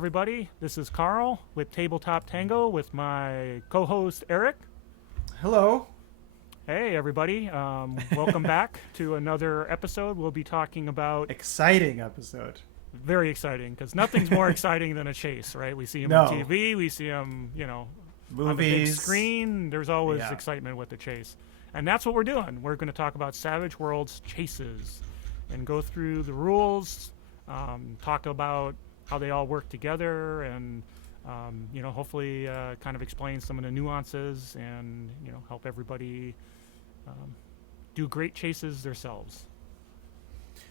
everybody. This is Carl with Tabletop Tango with my co-host Eric. Hello. Hey, everybody. Welcome back to another episode. We'll be talking about... Exciting episode. Very exciting, because nothing's more exciting than a chase, right? We see them No. on TV. We see them, Movies. on the big screen. There's always excitement with the chase. And that's what we're doing. We're going to talk about Savage Worlds chases and go through the rules, talk about how they all work together, and hopefully kind of explain some of the nuances and help everybody do great chases themselves.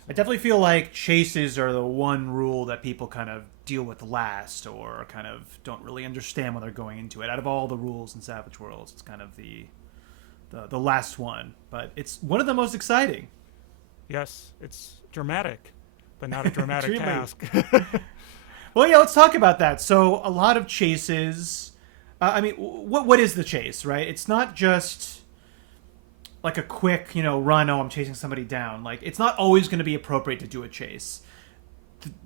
I definitely feel like chases are the one rule that people kind of deal with last, or kind of don't really understand when they're going into it. Out of all the rules in Savage Worlds, it's kind of the last one, but it's one of the most exciting. Yes, it's dramatic, but not a dramatic task. Well, yeah, let's talk about that. So a lot of chases, what is the chase, right? It's not just like a quick, run, I'm chasing somebody down. Like, it's not always going to be appropriate to do a chase.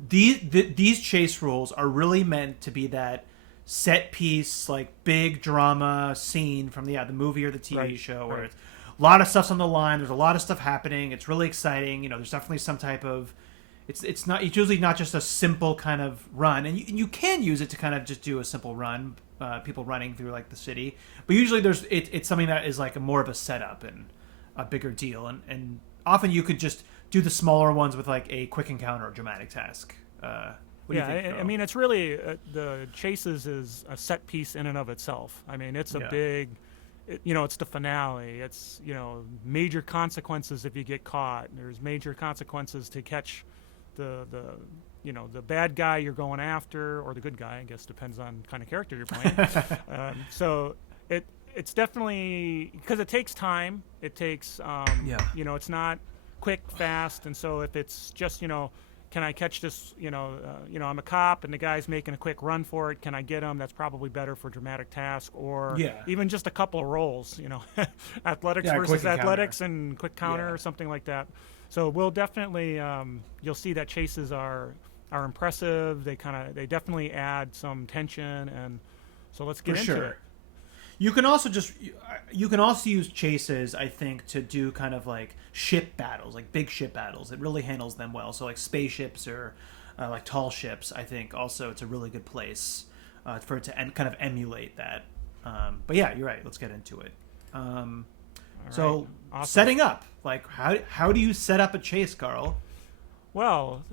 These chase rules are really meant to be that set piece, like big drama scene from the movie or the TV show where it's a lot of stuff's on the line. There's a lot of stuff happening. It's really exciting. There's definitely some type of... It's usually not just a simple kind of run, and you can use it to kind of just do a simple run, people running through like the city. But usually it's something that is like more of a setup and a bigger deal, and often you could just do the smaller ones with like a quick encounter or dramatic task. What do you think, I mean, it's really the chases is a set piece in and of itself. I mean, it's a big, it's the finale. It's major consequences if you get caught. There's major consequences to catch the bad guy you're going after, or the good guy, I guess, depends on kind of character you're playing. So it's definitely, because it takes time. It takes it's not quick, fast, and so if it's just can I catch this? I'm a cop and the guy's making a quick run for it. Can I get him? That's probably better for dramatic task, or even just a couple of rolls. Athletics versus athletics and quick counter or something like that. So we'll definitely you'll see that chases are impressive. They definitely add some tension, and so let's get into it. You can also use chases, I think, to do kind of like ship battles, like big ship battles. It really handles them well. So like spaceships or like tall ships, I think also it's a really good place for it to kind of emulate that. But yeah, you're right. Let's get into it. So awesome. Setting up, like how do you set up a chase, Carl? Well,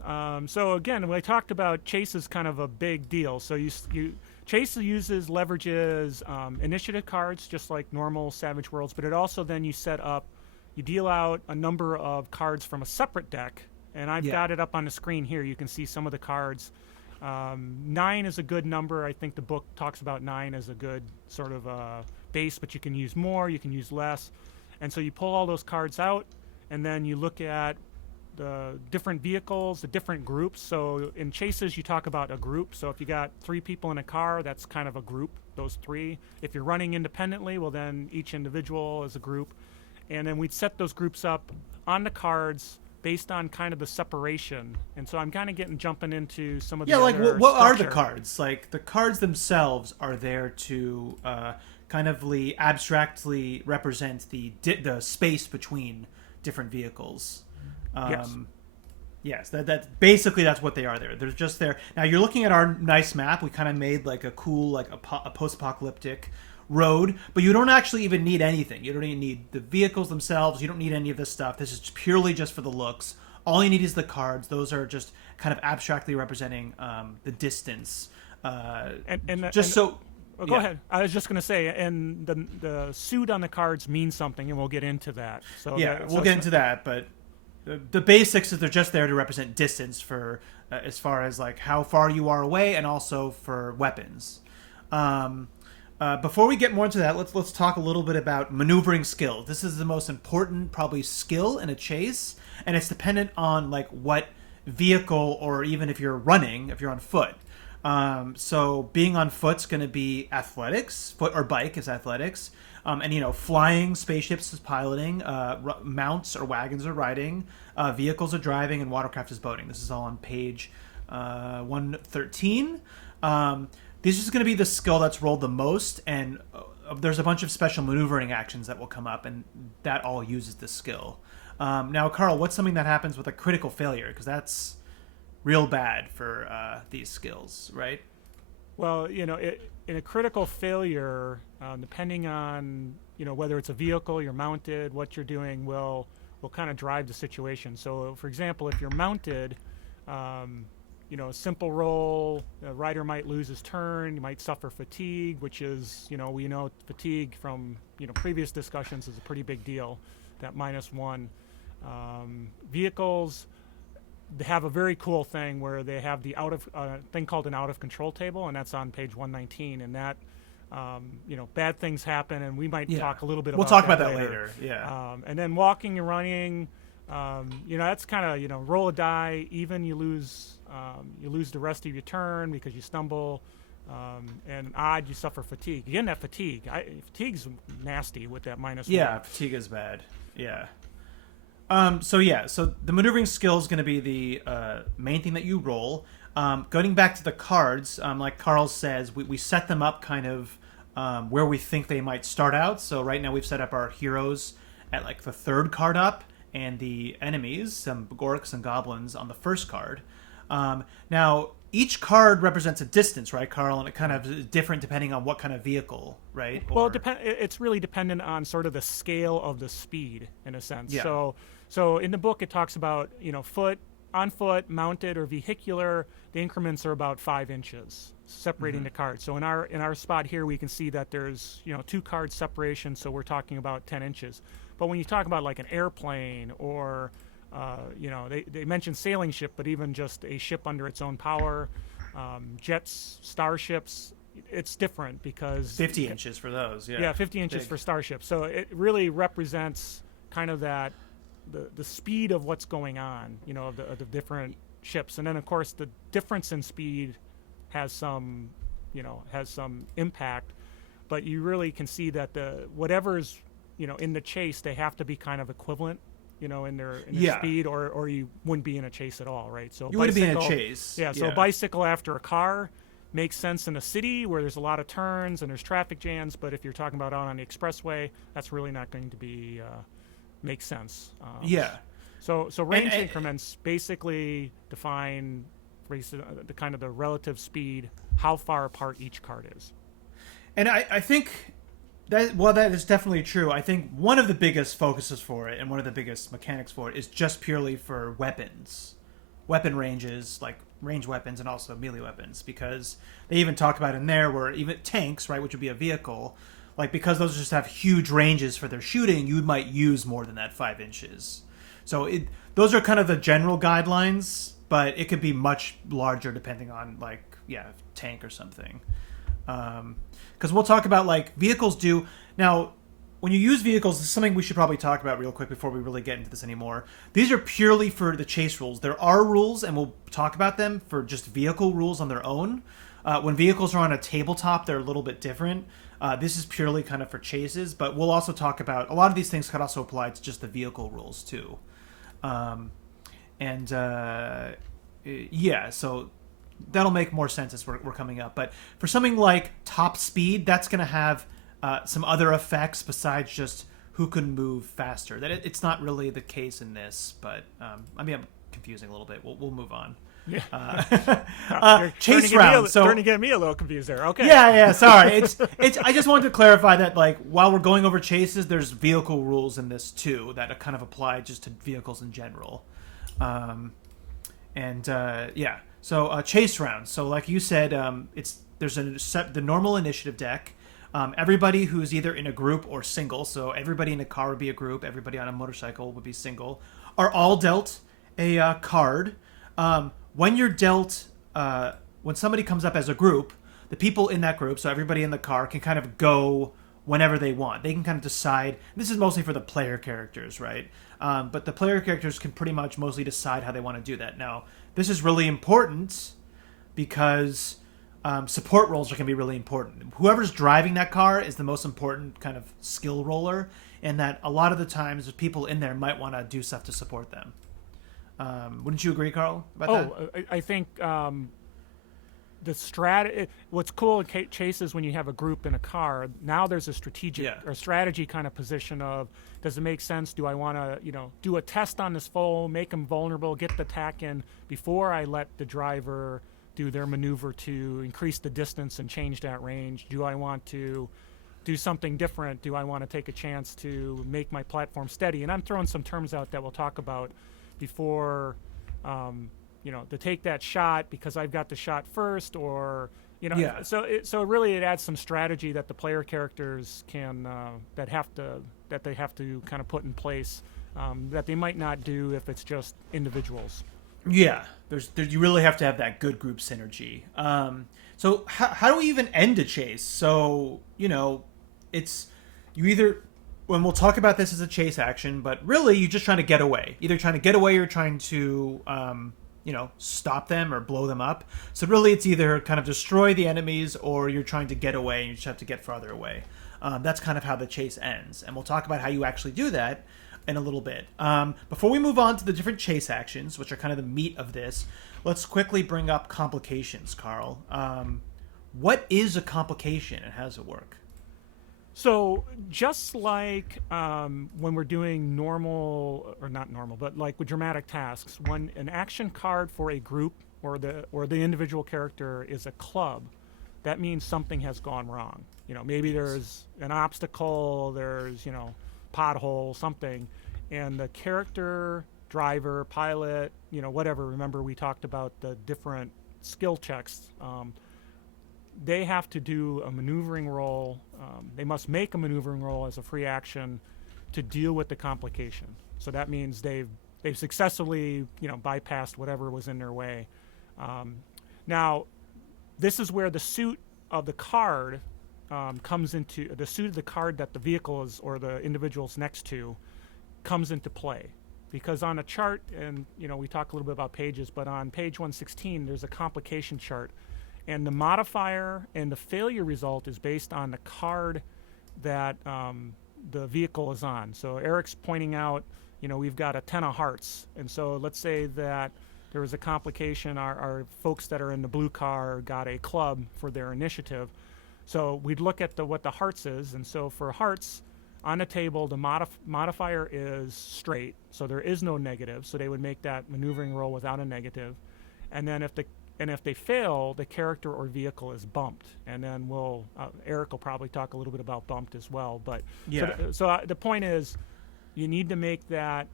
so again, when I talked about chase is kind of a big deal. So Chase leverages initiative cards just like normal Savage Worlds, but it also then you deal out a number of cards from a separate deck, and I've got it up on the screen here. You can see some of the cards. 9 is a good number. I think the book talks about 9 as a good sort of base, but you can use more, you can use less. And so you pull all those cards out, and then you look at the different vehicles, the different groups. So in chases, you talk about a group. So if you got 3 people in a car, that's kind of a group, those 3. If you're running independently, well, then each individual is a group. And then we'd set those groups up on the cards based on kind of the separation. And so I'm kind of jumping into some of the like other what are the structure. cards? Like the cards themselves are there to kind of abstractly represent the space between different vehicles. Yes, that basically that's what they are there. They're just there. Now you're looking at our nice map. We kind of made like a cool, like a post-apocalyptic road, but you don't actually even need anything. You don't even need the vehicles themselves. You don't need any of this stuff. This is purely just for the looks. All you need is the cards. Those are just kind of abstractly representing the distance. Go ahead. I was just going to say, and the suit on the cards means something, and we'll get into that. So we'll get into that, but the basics is they're just there to represent distance for as far as like how far you are away, and also for weapons. Before we get more into that, let's talk a little bit about maneuvering skills. This is the most important probably skill in a chase, and it's dependent on like what vehicle, or even if you're running, if you're on foot. So being on foot's going to be athletics. Foot or bike is athletics. And flying spaceships is piloting. Mounts or wagons are riding. Vehicles are driving, and watercraft is boating. This is all on page 113. This is going to be the skill that's rolled the most, and there's a bunch of special maneuvering actions that will come up, and that all uses this skill. Now, Carl, what's something that happens with a critical failure? Because that's real bad for these skills, right? Well, in a critical failure, depending on whether it's a vehicle, you're mounted, what you're doing will kind of drive the situation. So, for example, if you're mounted, a simple roll, a rider might lose his turn, you might suffer fatigue, which is, we know fatigue from previous discussions is a pretty big deal, that -1. Vehicles, they have a very cool thing where they have the thing called an out of control table, and that's on page 119, and that bad things happen, and we might talk a little bit. We'll talk about that later. Yeah. And then walking and running, that's kind of roll a die, even you lose the rest of your turn because you stumble, and odd you suffer fatigue. Again, that fatigue's nasty with that -1. Yeah, fatigue is bad. Yeah. So the maneuvering skill is going to be the main thing that you roll. Going back to the cards, like Carl says, we set them up kind of where we think they might start out. So right now we've set up our heroes at like the 3rd card up, and the enemies, some orcs and goblins, on the 1st card. Now each card represents a distance, right, Carl? And it kind of is different depending on what kind of vehicle, right? Well, it's really dependent on sort of the scale of the speed, in a sense. Yeah. So in the book it talks about on foot, mounted, or vehicular. The increments are about 5 inches separating the cards. So in our spot here, we can see that there's 2 card separation. So we're talking about 10 inches. But when you talk about like an airplane or they mentioned sailing ship, but even just a ship under its own power, jets, starships, it's different because 50 inches for those. Yeah, 50 inches for starships. So it really represents kind of that the speed of what's going on, of the different ships. And then of course the difference in speed has some impact, but you really can see that whatever's in the chase, they have to be kind of equivalent, in their speed, or you wouldn't be in a chase at all, right? So you wouldn't be in a chase. Yeah, so a bicycle after a car makes sense in a city where there's a lot of turns and there's traffic jams, but if you're talking about out on the expressway, that's really not going to be make sense. So range increments basically define the kind of the relative speed, how far apart each card is. And I think that is definitely true. I think one of the biggest focuses for it and one of the biggest mechanics for it is just purely for weapon ranges, like range weapons and also melee weapons, because they even talk about in there where even tanks, right, which would be a vehicle, like because those just have huge ranges for their shooting, you might use more than that 5 inches. So those are kind of the general guidelines, but it could be much larger depending on tank or something. Because we'll talk about like vehicles do. Now, when you use vehicles, this is something we should probably talk about real quick before we really get into this anymore. These are purely for the chase rules. There are rules, and we'll talk about them for just vehicle rules on their own. When vehicles are on a tabletop, they're a little bit different. This is purely kind of for chases, but we'll also talk about a lot of these things could also apply to just the vehicle rules too. So that'll make more sense as we're coming up. But for something like top speed, that's going to have some other effects besides just who can move faster. That it's not really the case in this, but I'm confusing a little bit. We'll move on. Yeah. Chase round. Starting to get me a little confused there. Okay. Yeah. Sorry. It's. I just wanted to clarify that, like, while we're going over chases, there's vehicle rules in this too that kind of apply just to vehicles in general. So chase round. So like you said, there's the normal initiative deck. Everybody who's either in a group or single, so everybody in a car would be a group, everybody on a motorcycle would be single, are all dealt a card. When you're dealt, when somebody comes up as a group, the people in that group, so everybody in the car, can kind of go whenever they want. They can kind of decide. This is mostly for the player characters, right? But the player characters can pretty much mostly decide how they want to do that. Now, this is really important because support rolls are going to be really important. Whoever's driving that car is the most important kind of skill roller, and that a lot of the times people in there might want to do stuff to support them. Wouldn't you agree, Carl, about that? I think the what's cool in chases when you have a group in a car, now there's a strategic or strategy kind of position of, does it make sense? Do I want to, do a test on this foe, make them vulnerable, get the attack in before I let the driver do their maneuver to increase the distance and change that range? Do I want to do something different? Do I want to take a chance to make my platform steady? And I'm throwing some terms out that we'll talk about before, to take that shot because I've got the shot first, or so really it adds some strategy that the player characters can that they have to kind of put in place that they might not do if it's just individuals. Yeah, you really have to have that good group synergy. So how do we even end a chase? So it's you either, when we'll talk about this as a chase action, but really you're just trying to get away. Either trying to get away or trying to stop them or blow them up. So really it's either kind of destroy the enemies or you're trying to get away and you just have to get farther away. That's kind of how the chase ends. And we'll talk about how you actually do that in a little bit. Before we move on to the different chase actions, which are kind of the meat of this, let's quickly bring up complications, Carl. What is a complication and how does it work? So just like when we're doing normal, or not normal, but like with dramatic tasks, when an action card for a group or the individual character is a club, that means something has gone wrong. Maybe there's an obstacle, there's, pothole, something, and the character, driver, pilot, whatever. Remember we talked about the different skill checks. They have to do a maneuvering roll. They must make a maneuvering roll as a free action to deal with the complication. So that means they've successfully, bypassed whatever was in their way. Now, this is where the suit of the card comes into the suit of the card that the vehicle is or the individual's next to comes into play. Because on a chart, and we talk a little bit about pages, but on page 116 there's a complication chart. And the modifier and the failure result is based on the card that the vehicle is on. So Eric's pointing out, we've got a 10 of hearts. And so let's say that there was a complication. Our folks that are in the blue car got a club for their initiative. So we'd look at what the hearts is. And so for hearts, on the table, the modifier is straight. So there is no negative. So they would make that maneuvering roll without a negative. And then if they fail, the character or vehicle is bumped. And then Eric will probably talk a little bit about bumped as well. But so the point is, you need to make that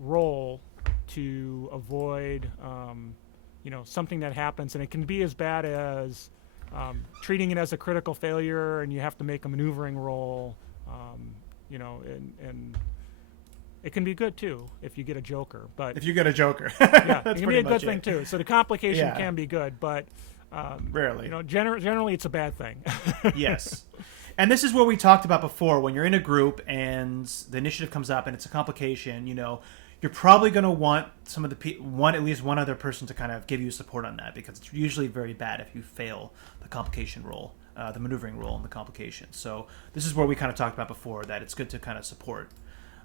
roll to avoid, something that happens, and it can be as bad as treating it as a critical failure, and you have to make a maneuvering roll, and it can be good too if you get a joker. But if you get a joker, yeah, it can be a good thing too. So the complication can be good, but rarely. Generally it's a bad thing. Yes, and this is what we talked about before. When you're in a group and the initiative comes up and it's a complication, you're probably going to want at least one other person to kind of give you support on that, because it's usually very bad if you fail the complication roll, the maneuvering roll, and the complication. So this is where we kind of talked about before that it's good to kind of support.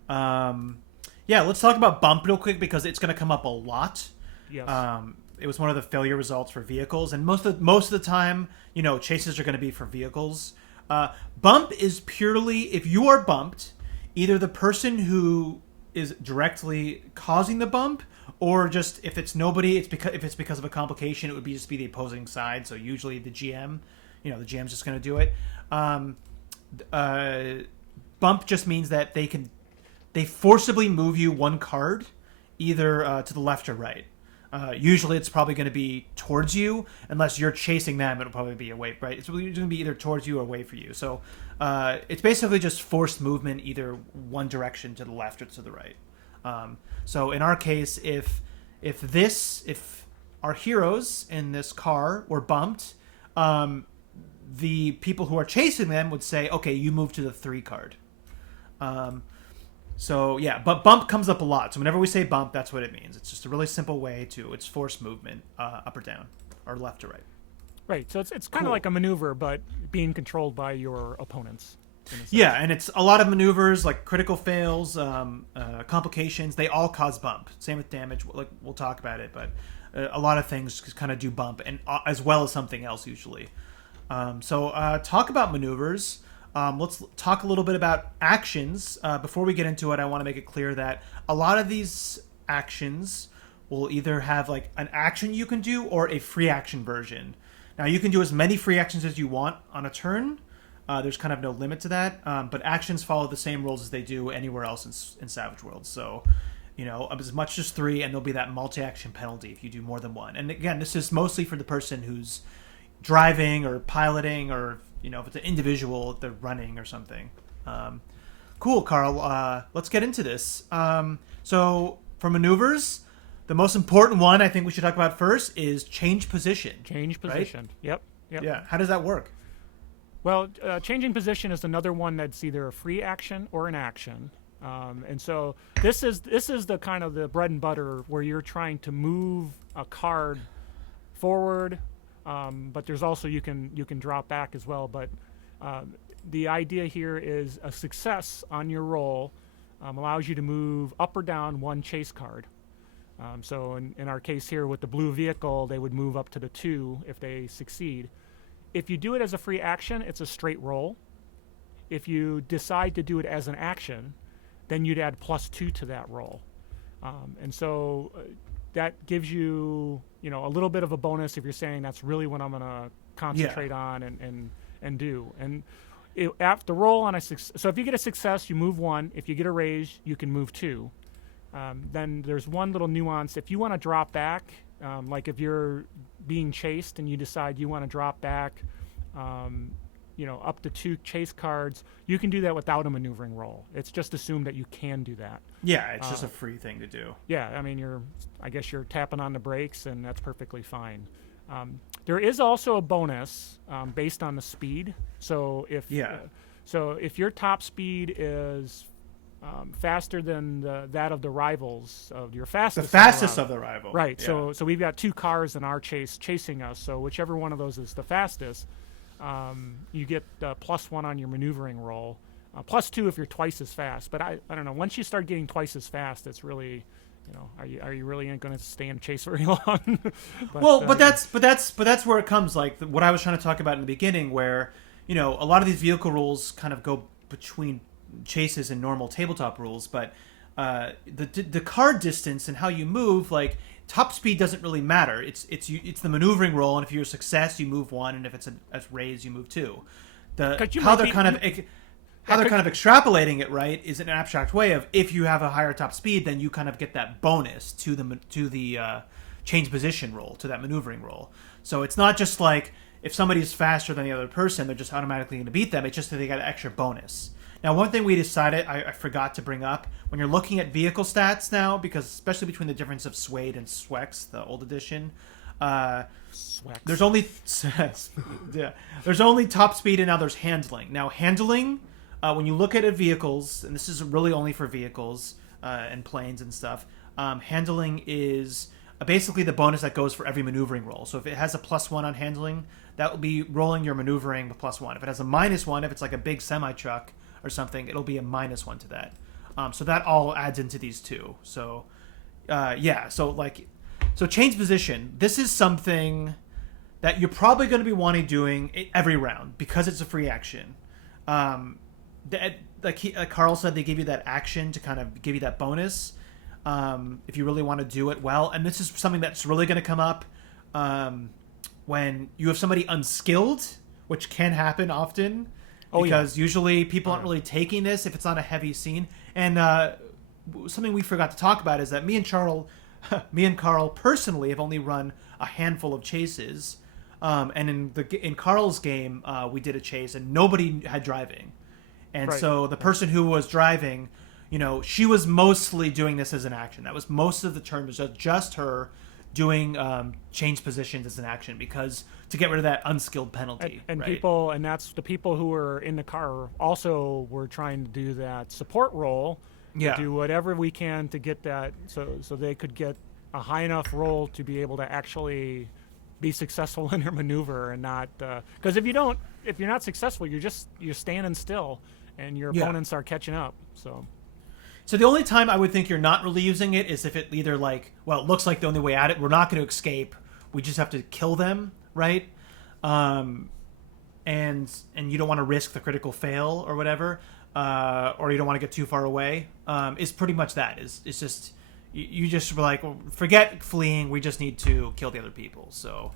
Let's talk about bump real quick because it's going to come up a lot. Yes. It was one of the failure results for vehicles, and most of the time, chases are going to be for vehicles. Bump is purely if you are bumped, either the person who is directly causing the bump, or just if it's nobody, if it's because of a complication, it would just be the opposing side. So usually the GM, the GM's just going to do it. Bump just means that they forcibly move you one card, either to the left or right. Usually it's probably going to be towards you, unless you're chasing them. It'll probably be away, right? It's going to be either towards you or away for you. So it's basically just forced movement, either one direction to the left or to the right. So in our case, if our heroes in this car were bumped, the people who are chasing them would say, "Okay, you move to the 3 card." But bump comes up a lot. So whenever we say bump, that's what it means. It's just a really simple way it's forced movement, up or down, or left or right. Right. So it's kind of like a maneuver, but being controlled by your opponents. in a sense. Yeah, and it's a lot of maneuvers like critical fails, complications. They all cause bump. Same with damage. Like we'll talk about it, but a lot of things kind of do bump, and as well as something else usually. So talk about maneuvers. Let's talk a little bit about actions. Before we get into it, I want to make it clear that a lot of these actions will either have like an action you can do or a free action version. Now you can do as many free actions as you want on a turn. There's kind of no limit to that, but actions follow the same rules as they do anywhere else in Savage Worlds. So, as much as 3, and there'll be that multi-action penalty if you do more than one. And again, this is mostly for the person who's driving or piloting, or if it's an individual, they're running or something. Cool, Carl. Let's get into this. So for maneuvers, the most important one I think we should talk about first is change position. Change position. Right? Yep. Yeah. How does that work? Well, changing position is another one that's either a free action or an action. And so this is the kind of the bread and butter where you're trying to move a card forward, but there's also you can drop back as well. But the idea here is a success on your roll allows you to move up or down one chase card. So in our case here with the blue vehicle, they would move up to the 2 if they succeed. If you do it as a free action, it's a straight roll. If you decide to do it as an action, then you'd add +2 to that roll. And so that gives you, a little bit of a bonus if you're saying that's really what I'm going to concentrate on and do. And after roll on so if you get a success, you move 1. If you get a raise, you can move 2. Then there's one little nuance. If you want to drop back, like if you're being chased and you decide you want to drop back, up to 2 chase cards, you can do that without a maneuvering roll. It's just assumed that you can do that. Yeah, it's just a free thing to do. Yeah, I mean, I guess you're tapping on the brakes, and that's perfectly fine. There is also a bonus based on the speed. So if your top speed is faster than that of the rivals of your fastest. The fastest of the rival. Right. Yeah. So we've got 2 cars in our chasing us. So whichever one of those is the fastest, you get +1 on your maneuvering roll. +2 if you're twice as fast. But I don't know. Once you start getting twice as fast, it's really, are you really going to stay in chase very long? But that's where it comes. Like what I was trying to talk about in the beginning, where a lot of these vehicle rules kind of go between chases and normal tabletop rules, but the card distance and how you move, like top speed doesn't really matter. It's the maneuvering roll, and if you're a success, you move 1, and if it's a raise, you move 2. How they're kind of extrapolating it, right, is an abstract way of if you have a higher top speed, then you kind of get that bonus to the change position roll, to that maneuvering roll. So it's not just like if somebody's faster than the other person, they're just automatically going to beat them. It's just that they got an extra bonus. Now, one thing we decided, I forgot to bring up, when you're looking at vehicle stats now, because especially between the difference of SWADE and SWEX, the old edition, there's only there's only top speed, and now there's handling. Now, handling, when you look at vehicles, and this is really only for vehicles and planes and stuff, handling is basically the bonus that goes for every maneuvering roll. So if it has a +1 on handling, that will be rolling your maneuvering with +1. If it has a -1, if it's like a big semi-truck or something, it'll be a -1 to that. So that all adds into these 2. So so change position. This is something that you're probably going to be wanting doing every round because it's a free action. Like Carl said, they give you that action to kind of give you that bonus if you really want to do it well. And this is something that's really going to come up when you have somebody unskilled, which can happen often. Because usually people aren't really taking this if it's not a heavy scene. And something we forgot to talk about is that me and Carl personally have only run a handful of chases. And in Carl's game, we did a chase and nobody had driving. And so the person who was driving, she was mostly doing this as an action. That was most of the turn was just her doing change positions as an action because to get rid of that unskilled penalty. And people, and that's the people who were in the car also were trying to do that support roll. To do whatever we can to get that so they could get a high enough roll to be able to actually be successful in their maneuver and not because if you're not successful, you're standing still and your opponents are catching up. So the only time I would think you're not really using it is if it either like, well, it looks like the only way at it. We're not going to escape. We just have to kill them, right? And you don't want to risk the critical fail or whatever, or you don't want to get too far away. Is pretty much that. It's just you just were like, well, forget fleeing. We just need to kill the other people. So.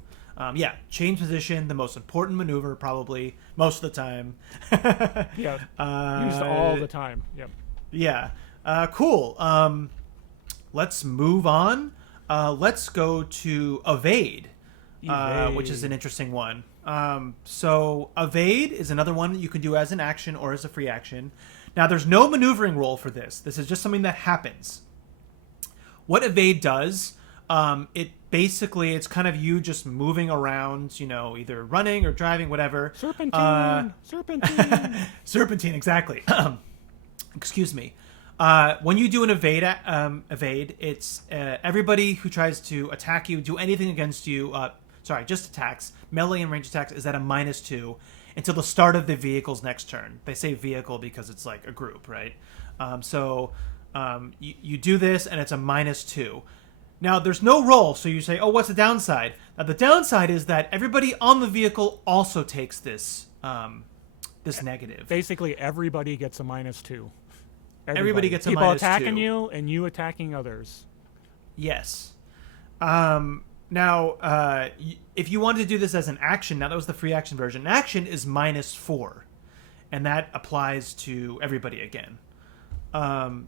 Change position, the most important maneuver probably most of the time. Used all the time. Yep. Yeah. Cool. Let's move on. Let's go to evade. Which is an interesting one. So evade is another one that you can do as an action or as a free action. Now, there's no maneuvering roll for this. This is just something that happens. What evade does, it's kind of you just moving around, either running or driving, whatever. Serpentine. Serpentine, exactly. Excuse me. When you do an evade, it's everybody who tries to attack you, do anything against you, just attacks, melee and range attacks, is at a -2 until the start of the vehicle's next turn. They say vehicle because it's like a group, right? You do this, and it's a -2. Now, there's no roll, so you say, oh, what's the downside? Now, the downside is that everybody on the vehicle also takes this negative. Basically, everybody gets a -2. Everybody gets a -2. People attacking you, and you attacking others. Yes. Now, if you wanted to do this as an action, now that was the free action version. An action is -4, and that applies to everybody again. What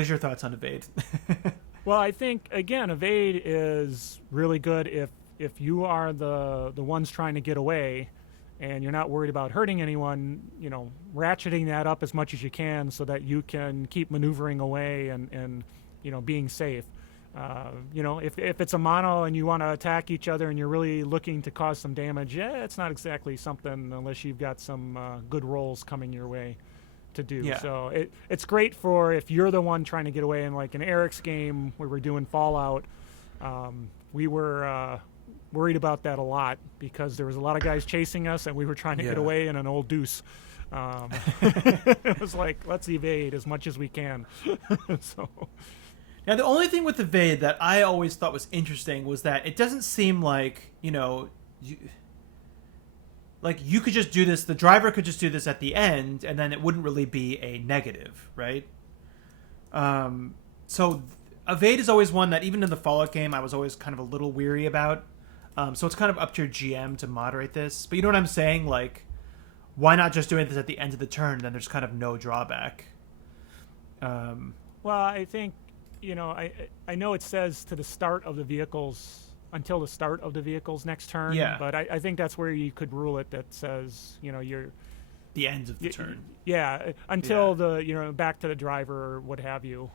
is your thoughts on evade? Well, I think again, evade is really good if you are the ones trying to get away, and you're not worried about hurting anyone. Ratcheting that up as much as you can so that you can keep maneuvering away and being safe. If it's a mono and you want to attack each other and you're really looking to cause some damage, it's not exactly something unless you've got some good rolls coming your way to do. Yeah. So it's great for if you're the one trying to get away. And like in Eric's game where we're doing Fallout, we were worried about that a lot because there was a lot of guys chasing us and we were trying to get away in an old deuce. It was like, let's evade as much as we can. Now, the only thing with evade that I always thought was interesting was that it doesn't seem like, you could just do this, the driver could just do this at the end, and then it wouldn't really be a negative, right? So evade is always one that, even in the Fallout game, I was always kind of a little weary about. So it's kind of up to your GM to moderate this. But you know what I'm saying? Like, why not just doing this at the end of the turn, and then there's kind of no drawback? Well, I think, I know it says to the start of the vehicles, until the start of the vehicle's next turn. Yeah. But I think that's where you could rule it that says, you're... The end of the turn. Yeah, until the, back to the driver or what have you.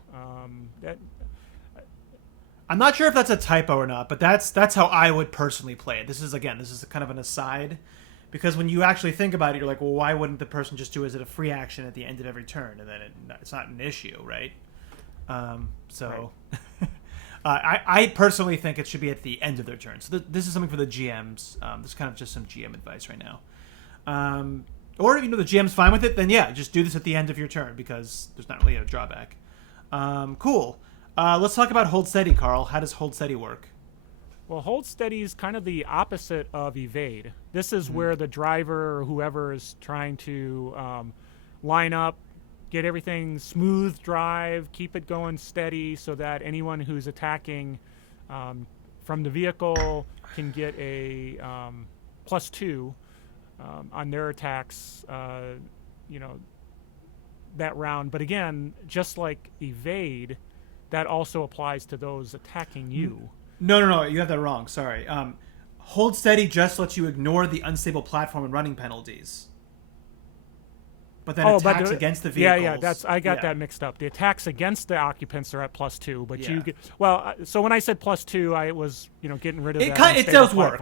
I'm not sure if that's a typo or not, but that's how I would personally play it. This is kind of an aside. Because when you actually think about it, you're like, well, why wouldn't the person just do it as a free action at the end of every turn? And then it's not an issue, right? Right. I personally think it should be at the end of their turn. So this is something for the GMs. This is kind of just some GM advice right now. Or if the GM's fine with it, then just do this at the end of your turn because there's not really a drawback. Cool. Let's talk about hold steady, Carl. How does hold steady work? Well, hold steady is kind of the opposite of evade. This is where the driver or whoever is trying to line up, get everything smooth drive, keep it going steady so that anyone who's attacking from the vehicle can get a +2 on their attacks, that round. But again, just like evade, that also applies to those attacking you. No, you have that wrong. Sorry. Hold steady just lets you ignore the unstable platform and running penalties. But then attacks against the vehicles. I got that mixed up. The attacks against the occupants are at +2, but you get so when I said +2, I was getting rid of that. It does work,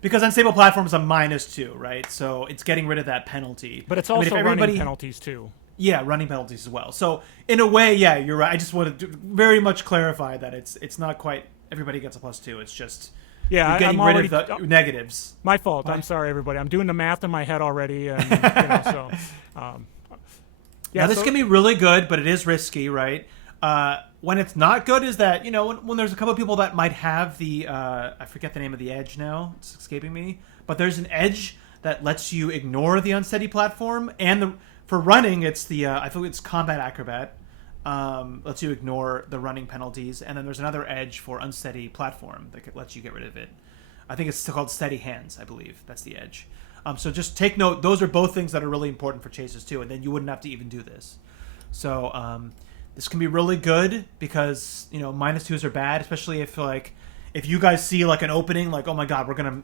because unstable platform is a -2, right? So it's getting rid of that penalty. But it's also running penalties too. Yeah, running penalties as well. So in a way, you're right. I just wanted to very much clarify that it's not quite everybody gets a +2. It's just Yeah, You're getting I'm rid already, of the negatives. my fault. I'm sorry, everybody. I'm doing the math in my head already, and so. Yeah, this can be really good, but it is risky, right? When it's not good is that, when there's a couple of people that might have the, I forget the name of the edge now, it's escaping me, but there's an edge that lets you ignore the unsteady platform, and for running, it's the, I think it's Combat Acrobat, lets you ignore the running penalties, and then there's another edge for unsteady platform that lets you get rid of it. I think it's called Steady Hands, I believe. That's the edge. So just take note, those are both things that are really important for chases too, and then you wouldn't have to even do this. So this can be really good because, -2s are bad, especially if you guys see like an opening, like, oh my god, we're gonna,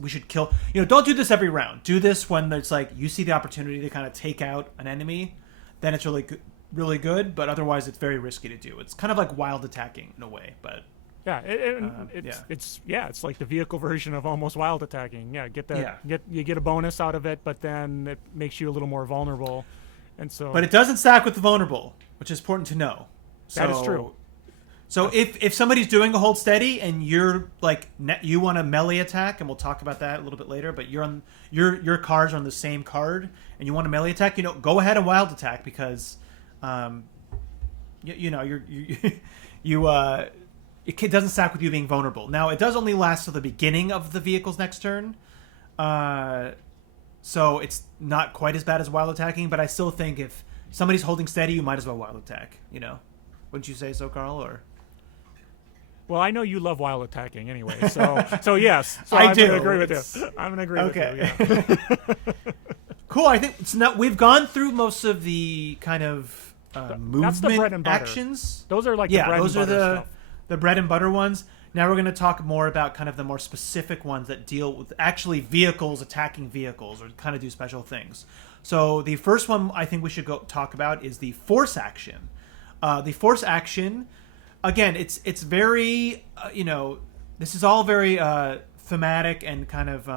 we should kill. Don't do this every round. Do this when it's like you see the opportunity to kind of take out an enemy, then it's really good. But otherwise, it's very risky to do. It's kind of like wild attacking in a way, but. Yeah, it's like the vehicle version of almost wild attacking. Yeah, you get a bonus out of it, but then it makes you a little more vulnerable, and so. But it doesn't stack with the vulnerable, which is important to know. That is true. So if somebody's doing a hold steady and you're like you want a melee attack, and we'll talk about that a little bit later, but your cards are on the same card and you want a melee attack, go ahead and wild attack because, it doesn't stack with you being vulnerable. Now, it does only last till the beginning of the vehicle's next turn. So it's not quite as bad as wild attacking, but I still think if somebody's holding steady, you might as well wild attack, Wouldn't you say so, Carl? Or well, I know you love wild attacking anyway, so yes. So I'm going to agree with you. I'm going to agree with you. Yeah. Cool. I think we've gone through most of the kind of movement that's the bread and butter. Actions. Those are like the bread and butter stuff. The bread and butter ones. Now we're going to talk more about kind of the more specific ones that deal with actually vehicles attacking vehicles or kind of do special things. So the first one I think we should go talk about is the force action. The force action, again, it's very, this is all very thematic and kind of,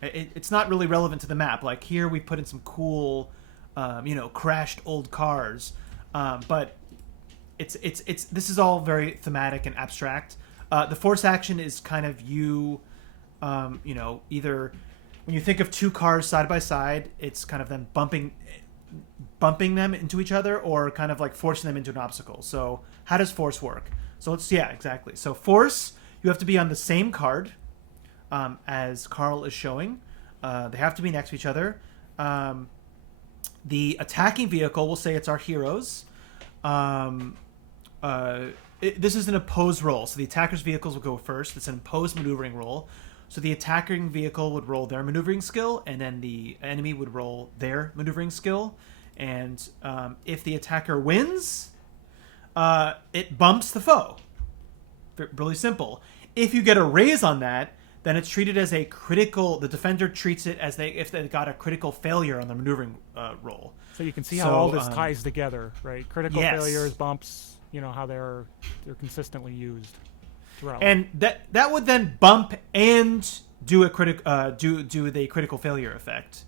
it's not really relevant to the map. Like here we put in some cool, crashed old cars, but this is all very thematic and abstract. The force action is kind of either when you think of two cars side by side, it's kind of them bumping them into each other or kind of like forcing them into an obstacle. So how does force work? So exactly. So force, you have to be on the same card as Carl is showing. They have to be next to each other. The attacking vehicle, we'll say it's our heroes. This is an opposed roll. So the attacker's vehicles will go first. It's an opposed maneuvering roll. So the attacking vehicle would roll their maneuvering skill, and then the enemy would roll their maneuvering skill. And if the attacker wins, it bumps the foe. Really simple. If you get a raise on that, then it's treated as a critical. The defender treats it as if they got a critical failure on the maneuvering roll. So you can see how all this ties together, right? Critical failures, bumps. How they're consistently used throughout. And that would then bump and do a do the critical failure effect.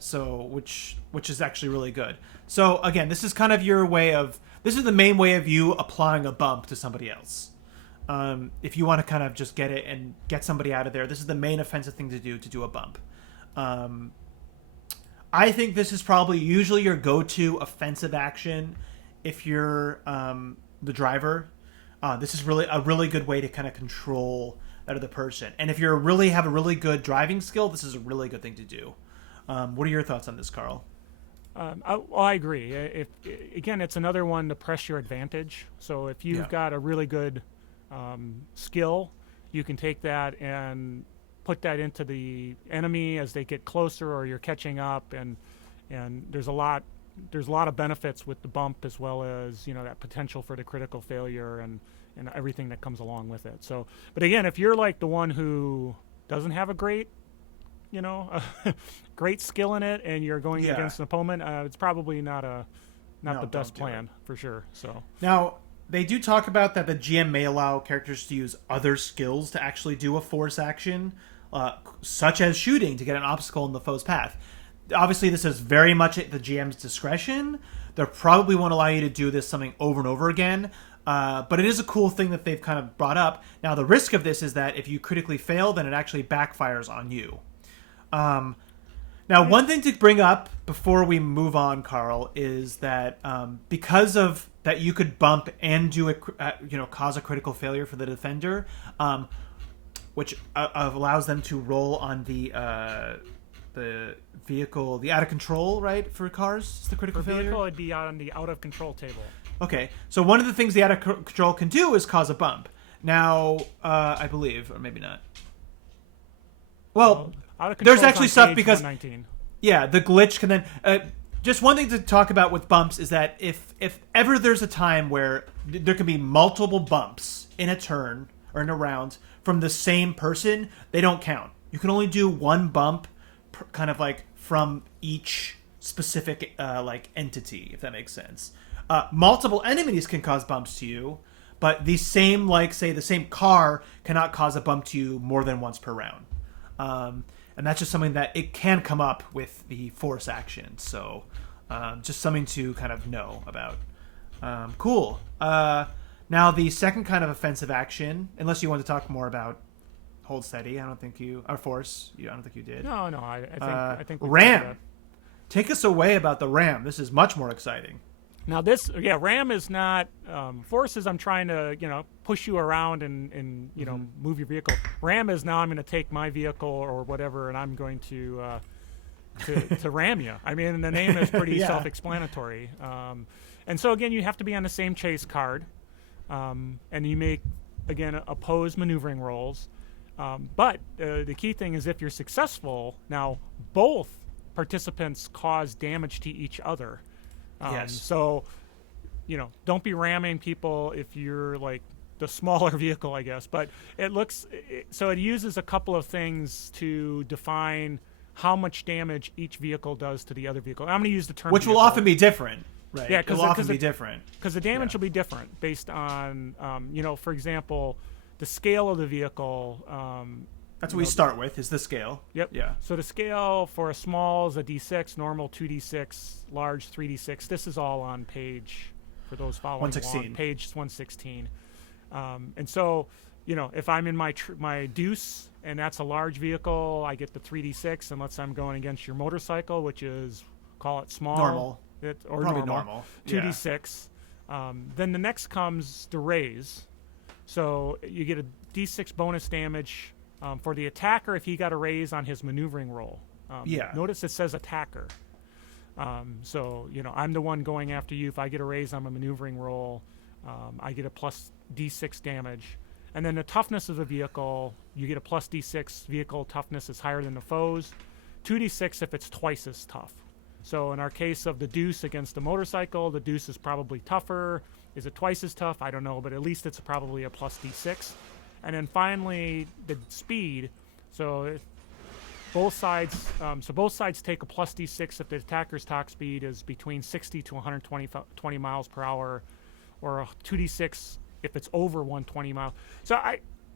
So which is actually really good. So again, this is kind of this is the main way of you applying a bump to somebody else. If you want to kind of just get it and get somebody out of there, this is the main offensive thing to do a bump. I think this is probably usually your go-to offensive action if you're the driver. This is really a really good way to kind of control that other person. And if you have a really good driving skill, this is a really good thing to do. What are your thoughts on this, Carl? I agree. Again, it's another one to press your advantage. So if you've got a really good skill, you can take that and put that into the enemy as they get closer, or you're catching up, and there's a lot of benefits with the bump, as well as that potential for the critical failure and everything that comes along with it. So, but again, if you're like the one who doesn't have a great great skill in it, and you're going against an opponent, it's probably not the best plan for sure. So now they do talk about that the GM may allow characters to use other skills to actually do a force action, such as shooting to get an obstacle in the foe's path. Obviously, this is very much at the GM's discretion. They probably won't allow you to do something over and over again. But it is a cool thing that they've kind of brought up. Now, the risk of this is that if you critically fail, then it actually backfires on you. Now, one thing to bring up before we move on, Carl, is that because of that, you could bump and do cause a critical failure for the defender, which allows them to roll on the vehicle, the out of control, right, for cars. Is the critical for failure? vehicle, it'd be on the out of control table. Okay, so one of the things the out of control can do is cause a bump. Now, I believe, or maybe not. Well, out of control there's actually stuff because 119. yeah, the glitch can then. Just one thing to talk about with bumps is that if ever there's a time where there can be multiple bumps in a turn or in a round from the same person, they don't count. You can only do one bump, kind of like from each specific like entity, if that makes sense. Multiple enemies can cause bumps to you, but the same, like say the same car cannot cause a bump to you more than once per round. And that's just something that it can come up with the force action. So just something to kind of know about. Cool. Now the second kind of offensive action, unless you want to talk more about hold steady, I don't think you, or force, I don't think you did. No, I think we ram. Take us away about the ram. This is much more exciting. Now ram is not forces. I'm trying to push you around and move your vehicle. Ram is now I'm going to take my vehicle or whatever and I'm going to ram you. I mean, the name is pretty self-explanatory. And so again, you have to be on the same chase card, and you make again opposed maneuvering rolls. But the key thing is if you're successful, now both participants cause damage to each other. Yes. So, don't be ramming people if you're like the smaller vehicle, I guess. But it uses a couple of things to define how much damage each vehicle does to the other vehicle. I'm going to use the term which will often be different, right? Yeah, it'll often be different because the damage will be different based on, for example, the scale of the vehicle. That's what we start with, is the scale. Yep. Yeah. So the scale for a small is a D6, normal 2D6, large 3D6. This is all on page, for those following 116. along, page 116. And so, if I'm in my deuce, and that's a large vehicle, I get the 3D6, unless I'm going against your motorcycle, which is, call it small. Normal. Or probably normal. 2D6. Then the next comes the raise. So you get a D6 bonus damage for the attacker if he got a raise on his maneuvering roll. Notice it says attacker. So, I'm the one going after you. If I get a raise on my maneuvering roll, I get a plus D6 damage. And then the toughness of the vehicle, you get a plus D6. Vehicle toughness is higher than the foes. 2D6 if it's twice as tough. So in our case of the deuce against the motorcycle, the deuce is probably tougher. Is it twice as tough? I don't know, but at least it's probably a plus D6. And then finally, the speed. So both sides take a plus D6 if the attacker's top speed is between 60 to 120 miles per hour, or a 2D6 if it's over 120 miles. So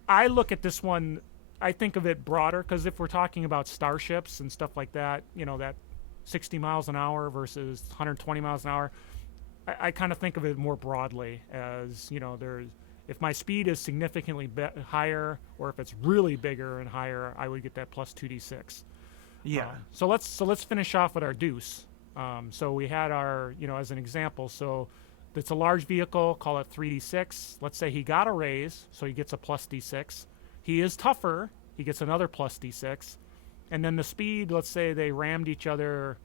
I look at this one, I think of it broader, because if we're talking about starships and stuff like that, that 60 miles an hour versus 120 miles an hour, I kind of think of it more broadly as, if my speed is significantly higher, or if it's really bigger and higher, I would get that plus 2d6. Yeah. So let's finish off with our deuce. So we had our, as an example, so it's a large vehicle, call it 3d6. Let's say he got a raise, so he gets a plus d6. He is tougher, he gets another plus d6. And then the speed, let's say they rammed each other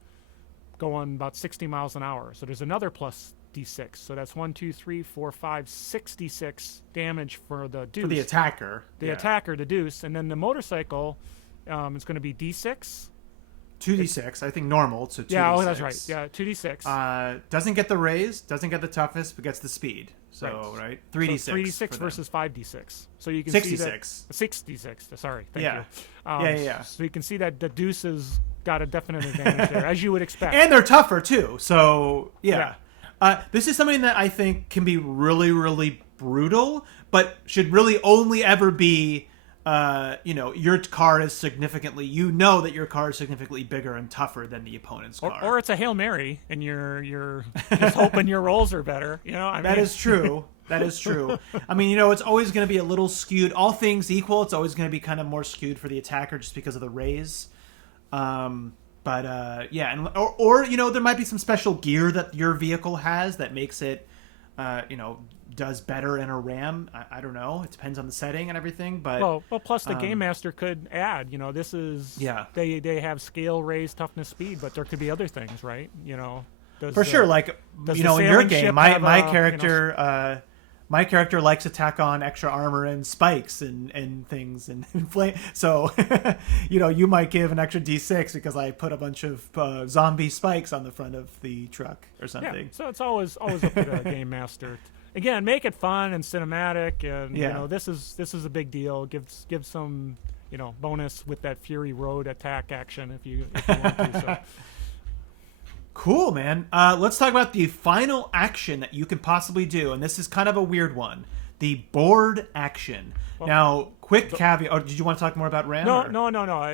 going about 60 miles an hour. So there's another plus d6. So that's 1, 2, 3, 4, 5, 66 damage for the deuce. For the attacker. The attacker, the deuce. And then the motorcycle, it's going to be d6. 2d6, I think normal, so 2d6. Yeah, that's right. Yeah, 2d6. Doesn't get the raise, doesn't get the toughness, but gets the speed. So, right? 3d6. So 3d6 versus 5d6. So you can 66. see that 66. Sorry, thank you. Yeah. So you can see that the deuce has got a definite advantage there, as you would expect. And they're tougher too. So yeah. This is something that I think can be really, really brutal, but should really only ever be, your car is significantly, that your car is significantly bigger and tougher than the opponent's car. Or it's a Hail Mary, and you're just hoping your rolls are better. That is true. That is true. I mean, it's always going to be a little skewed. All things equal, it's always going to be kind of more skewed for the attacker just because of the raise. Yeah, and or there might be some special gear that your vehicle has that makes it, does better in a ram. I don't know. It depends on the setting and everything. But well, plus the game master could add. This is they have scale, raise, toughness, speed, but there could be other things, right? For sure, like in your game, my character. My character likes to tack on extra armor and spikes and things and flame. So, you might give an extra D6 because I put a bunch of zombie spikes on the front of the truck or something. Yeah, so it's always up to the game master. Again, make it fun and cinematic, and this is a big deal. Give some bonus with that Fury Road attack action if you want to. So. Cool, man. Let's talk about the final action that you can possibly do, and this is kind of a weird one. The board action. Well, now, quick caveat. Oh, did you want to talk more about RAM? No.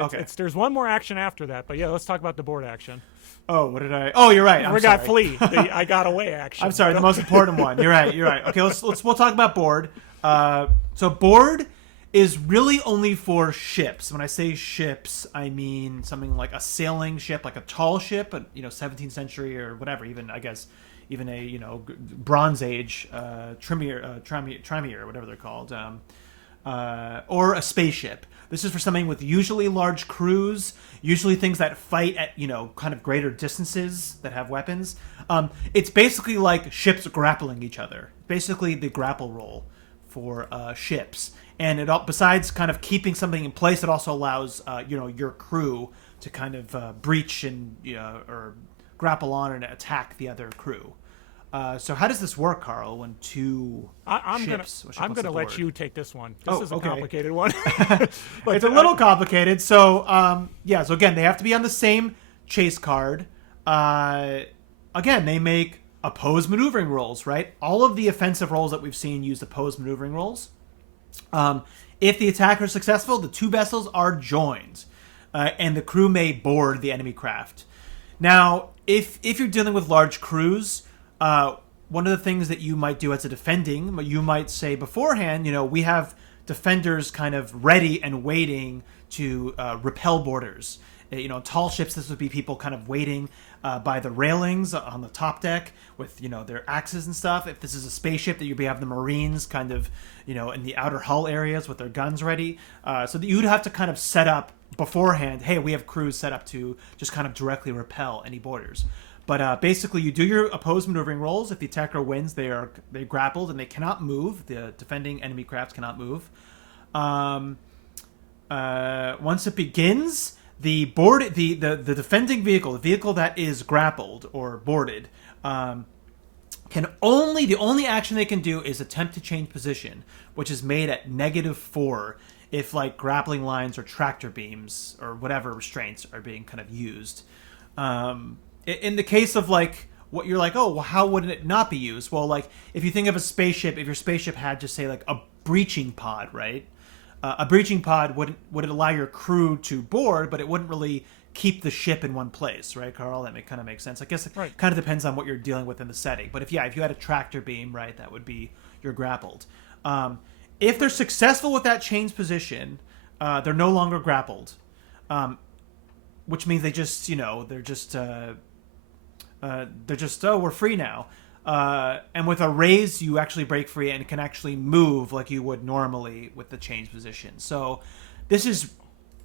Okay. There's one more action after that, but yeah, let's talk about the board action. Oh, what did I? Oh, you're right. We got flee. I got away action. I'm sorry, the most important one. You're right. Okay, we'll talk about board. So board is really only for ships. When I say ships, I mean something like a sailing ship, like a tall ship, 17th century or whatever. Even a Bronze Age Tremere, whatever they're called, or a spaceship. This is for something with usually large crews, usually things that fight at kind of greater distances that have weapons. It's basically like ships grappling each other. Basically, the grapple roll for ships. And besides kind of keeping something in place, it also allows your crew to kind of breach and or grapple on and attack the other crew. So how does this work, Carl? When ships? I'm gonna let you take this one. This is a complicated one. But it's a little complicated. So So again, they have to be on the same chase card. Again, they make opposed maneuvering rolls, right? All of the offensive rolls that we've seen use opposed maneuvering rolls. If the attacker is successful, the two vessels are joined, and the crew may board the enemy craft. Now, if you're dealing with large crews, one of the things that you might do as a defending, you might say beforehand, we have defenders kind of ready and waiting to repel boarders. Tall ships, this would be people kind of waiting by the railings on the top deck with their axes and stuff. If this is a spaceship, that you'd have the Marines kind of in the outer hull areas with their guns ready, so that you'd have to kind of set up beforehand. Hey, we have crews set up to just kind of directly repel any boarders. But basically, you do your opposed maneuvering rolls. If the attacker wins, they grappled and they cannot move. The defending enemy crafts cannot move. Once it begins, the defending vehicle, the vehicle that is grappled or boarded, the only action they can do is attempt to change position, which is made at -4 if like grappling lines or tractor beams or whatever restraints are being kind of used. In the case of like what you're like, oh, well, how would it not be used? Well, like if you think of a spaceship, if your spaceship had just say like a breaching pod, right? A breaching pod would allow your crew to board, but it wouldn't really keep the ship in one place, right, Carl? That kind of makes sense. I guess it kind of depends on what you're dealing with in the setting. But if you had a tractor beam, right, that would be you're grappled. If they're successful with that change position, they're no longer grappled, which means they just we're free now. And with a raise, you actually break free and can actually move like you would normally with the change position. So this is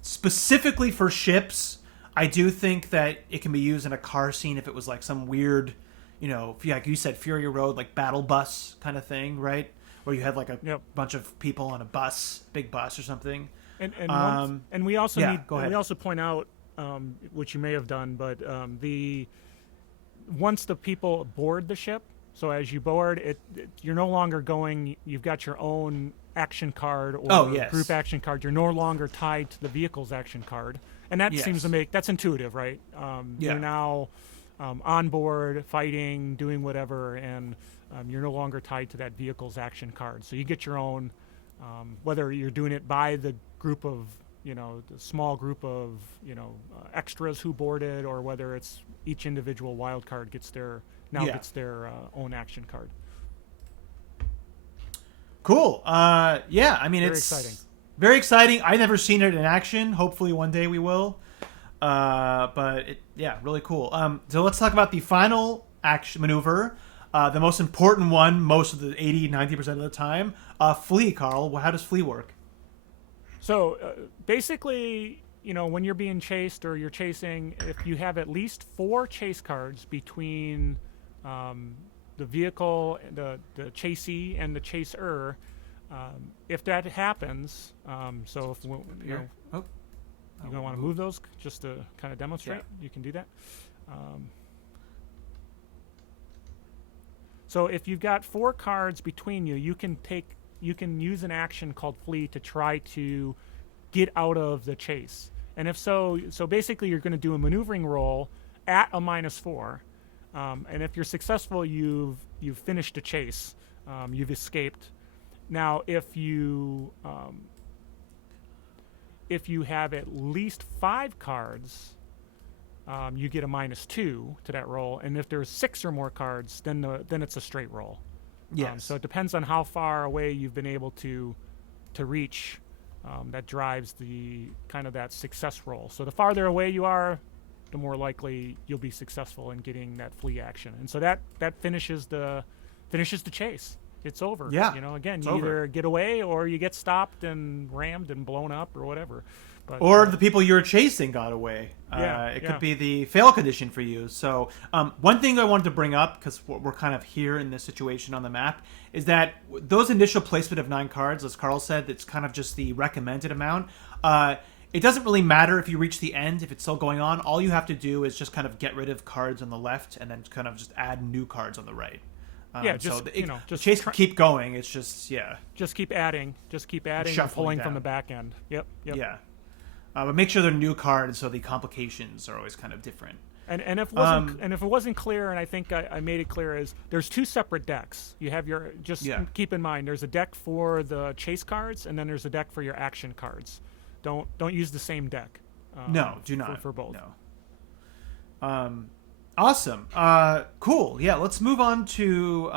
specifically for ships. I do think that it can be used in a car scene if it was like some weird, like you said, Fury Road, like battle bus kind of thing, right? Where you had like a bunch of people on a bus, big bus or something. And we also go ahead. We also point out, which you may have done, but once the people board the ship, so as you board you're no longer going. You've got your own action card or group action card. You're no longer tied to the vehicle's action card, and that seems to that's intuitive, right? You're now on board, fighting, doing whatever, and you're no longer tied to that vehicle's action card. So you get your own, whether you're doing it by the group of the small group of extras who boarded, or whether it's each individual wild card gets their own action card. Cool. Yeah, I mean, Very it's exciting. very exciting. I've never seen it in action. Hopefully one day we will. Yeah, really cool. So let's talk about the final action maneuver, the most important one most of the 80-90% of the time. Flee, Carl. How does flee work? So basically, when you're being chased or you're chasing, if you have at least 4 chase cards between the vehicle, the chasee, and the chaser, if that happens, so if Here. Oh, you're going to want to move those just to kind of demonstrate. Yeah. You can do that. So if you've got 4 cards between you, you can use an action called flee to try to get out of the chase. And if so basically you're going to do a maneuvering roll at a -4. And if you're successful, you've finished the chase. You've escaped. Now, if you have at least 5 cards, you get a -2 to that roll. And if there's 6 or more cards, then it's a straight roll. yes. So it depends on how far away you've been able to reach. That drives the kind of that success roll. So the farther away you are, the more likely you'll be successful in getting that flee action. And so that finishes the chase. It's over. Yeah, Again, it's you over. either get away or you get stopped and rammed and blown up or whatever. But, Or the people you were chasing got away. It could be the fail condition for you. So one thing I wanted to bring up, because we're kind of here in this situation on the map, is that those initial placement of 9 cards, as Carl said, it's kind of just the recommended amount. It doesn't really matter if you reach the end, if it's still going on. All you have to do is just kind of get rid of cards on the left and then kind of just add new cards on the right. Just chase can keep going. It's just, just keep adding, and Shuffling pulling down. from the back end. Yep. Yeah. But make sure they're new cards, so the complications are always kind of different. And if it wasn't clear, and I think I made it clear, is there's 2 separate decks. You have keep in mind there's a deck for the chase cards, and then there's a deck for your action cards. Don't use the same deck. No, do not for both. No. Awesome. Cool. Yeah, let's move on to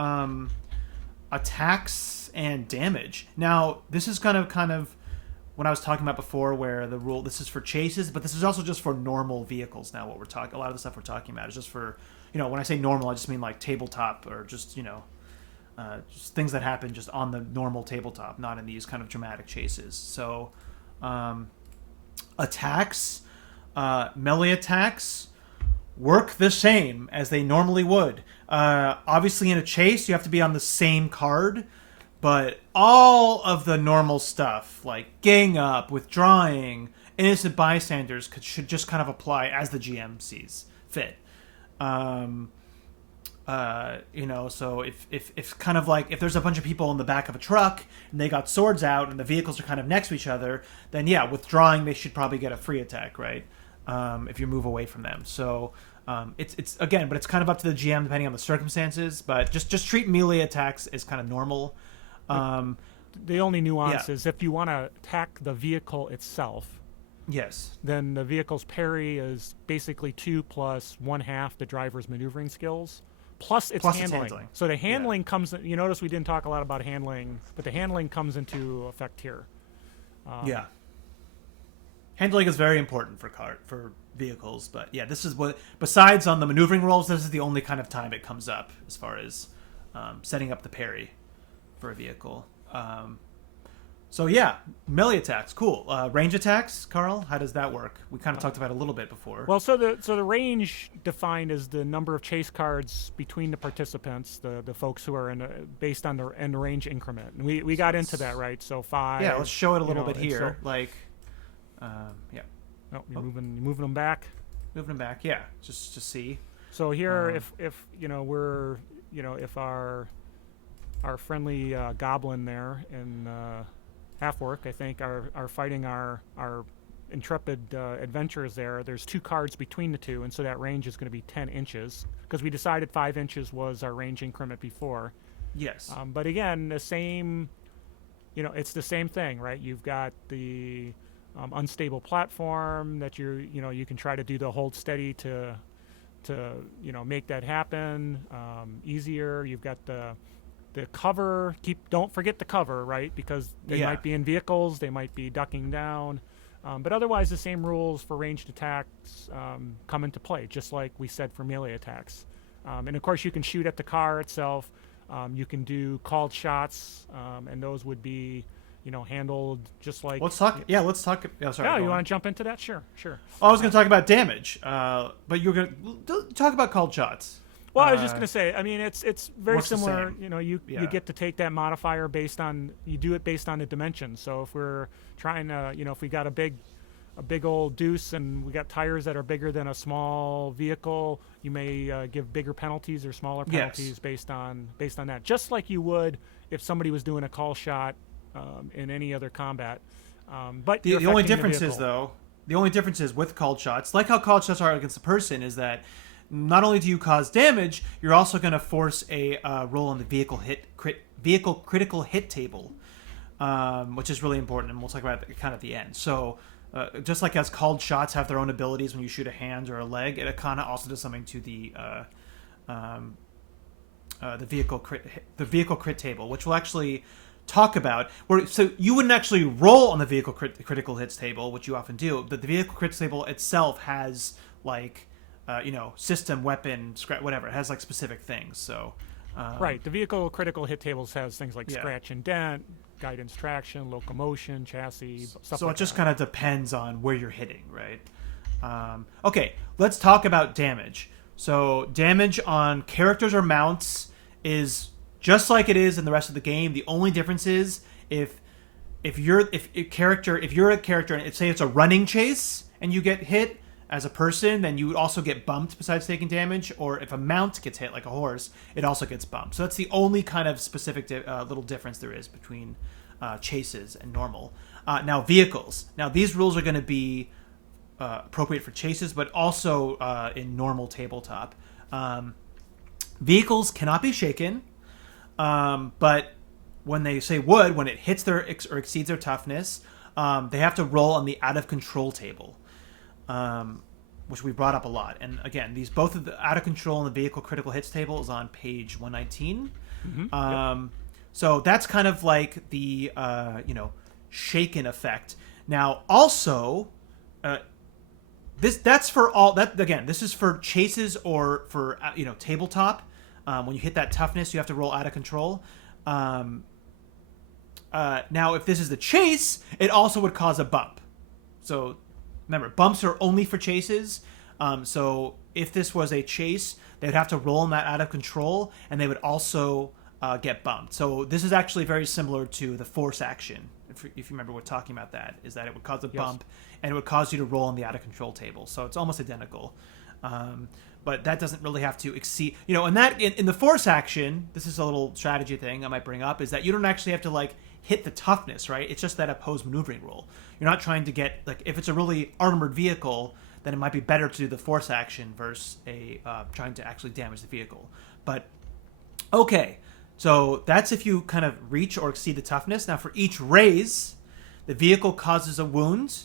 attacks and damage. Now, this is kind of when I was talking about before, where the rule, this is for chases, but this is also just for normal vehicles. Now, what we're talking, a lot of the stuff we're talking about is just for, when I say normal, I just mean like tabletop or just just things that happen just on the normal tabletop, not in these kind of dramatic chases. So, attacks, melee attacks, work the same as they normally would. Obviously, in a chase, you have to be on the same card. But all of the normal stuff, like gang up, withdrawing, innocent bystanders, should just kind of apply as the GM sees fit. So if kind of like, if there's a bunch of people in the back of a truck and they got swords out and the vehicles are kind of next to each other, then yeah, withdrawing, they should probably get a free attack, right? If you move away from them. So it's again, but it's kind of up to the GM depending on the circumstances. But just treat melee attacks as kind of normal. The only nuance is if you want to attack the vehicle itself, yes, then the vehicle's parry is basically 2 plus 1/2 the driver's maneuvering skills, plus its handling. So the handling comes. You notice we didn't talk a lot about handling, but the handling comes into effect here. Handling is very important for vehicles, but yeah, this is what. Besides on the maneuvering rolls, this is the only kind of time it comes up as far as setting up the parry for a vehicle. So yeah, melee attacks, cool. Range attacks, Carl, how does that work? We kind of talked about it a little bit before. Well, so the range defined as the number of chase cards between the participants, the folks who are based on the range increment. And we got into that, right? So 5. Yeah, let's show it a little bit here. Yeah. No, you're moving them back. Moving them back, yeah. Just to see. So here, if if our friendly goblin there in Half-Orc, I think, are fighting our intrepid adventurers there. There's 2 cards between the 2, and so that range is going to be 10 inches because we decided 5 inches was our range increment before. Yes. But again, the same, it's the same thing, right? You've got the unstable platform that you can try to do the hold steady to make that happen easier. You've got the The cover, don't forget the cover, right? Because they might be in vehicles, they might be ducking down. But otherwise, the same rules for ranged attacks come into play, just like we said for melee attacks. And of course, you can shoot at the car itself. You can do called shots, and those would be, handled just like. Let's talk. Yeah, let's talk. Oh, sorry. Yeah, you want to jump into that? Sure. Oh, I was going to talk about damage, but you're going to talk about called shots. Well, I was just going to say, I mean, it's very similar. You get to take that modifier based on the dimensions. So if we're trying to, if we got a big old deuce and we got tires that are bigger than a small vehicle, you may give bigger penalties or smaller penalties based on that. Just like you would if somebody was doing a call shot in any other combat. But the only difference is with called shots, like how called shots are against a person, is that not only do you cause damage, you're also going to force a roll on the vehicle critical hit table, which is really important, and we'll talk about it kind of at the end. So, just like as called shots have their own abilities when you shoot a hand or a leg, it kind of also does something to the vehicle crit table, which we'll actually talk about. So you wouldn't actually roll on the vehicle critical hits table, which you often do, but the vehicle crit table itself has like. System, weapon, whatever. It has like specific things. So, right. The vehicle critical hit tables has things like scratch and dent, guidance, traction, locomotion, chassis. Stuff so like it just that. kind of depends on where you're hitting, right? Okay, let's talk about damage. So damage on characters or mounts is just like it is in the rest of the game. The only difference is if you're a character and say it's a running chase and you get hit. As a person, then you would also get bumped besides taking damage, or if a mount gets hit like a horse, it also gets bumped. So that's the only kind of specific little difference there is between chases and normal. Now vehicles. Now these rules are going to be appropriate for chases, but also in normal tabletop. Vehicles cannot be shaken, but when they say wood, when it hits or exceeds their toughness, they have to roll on the out of control table. Which we brought up a lot. And again, both of the out of control and the vehicle critical hits table is on page 119. Mm-hmm. So that's kind of like the, shaken effect. Now, also, this is for chases or for, tabletop. When you hit that toughness, you have to roll out of control. Now, if this is the chase, it also would cause a bump. So, remember, bumps are only for chases. So if this was a chase, they would have to roll on that out of control, and they would also get bumped. So this is actually very similar to the force action. If you remember, we're talking about that, is that it would cause a bump, and it would cause you to roll on the out of control table. So it's almost identical. But that doesn't really have to exceed, and that in the force action, this is a little strategy thing I might bring up, is that you don't actually have to hit the toughness, right? It's just that opposed maneuvering roll. You're not trying to get, if it's a really armored vehicle, then it might be better to do the force action versus trying to actually damage the vehicle. But, okay, so that's if you kind of reach or exceed the toughness. Now, for each raise, the vehicle causes a wound,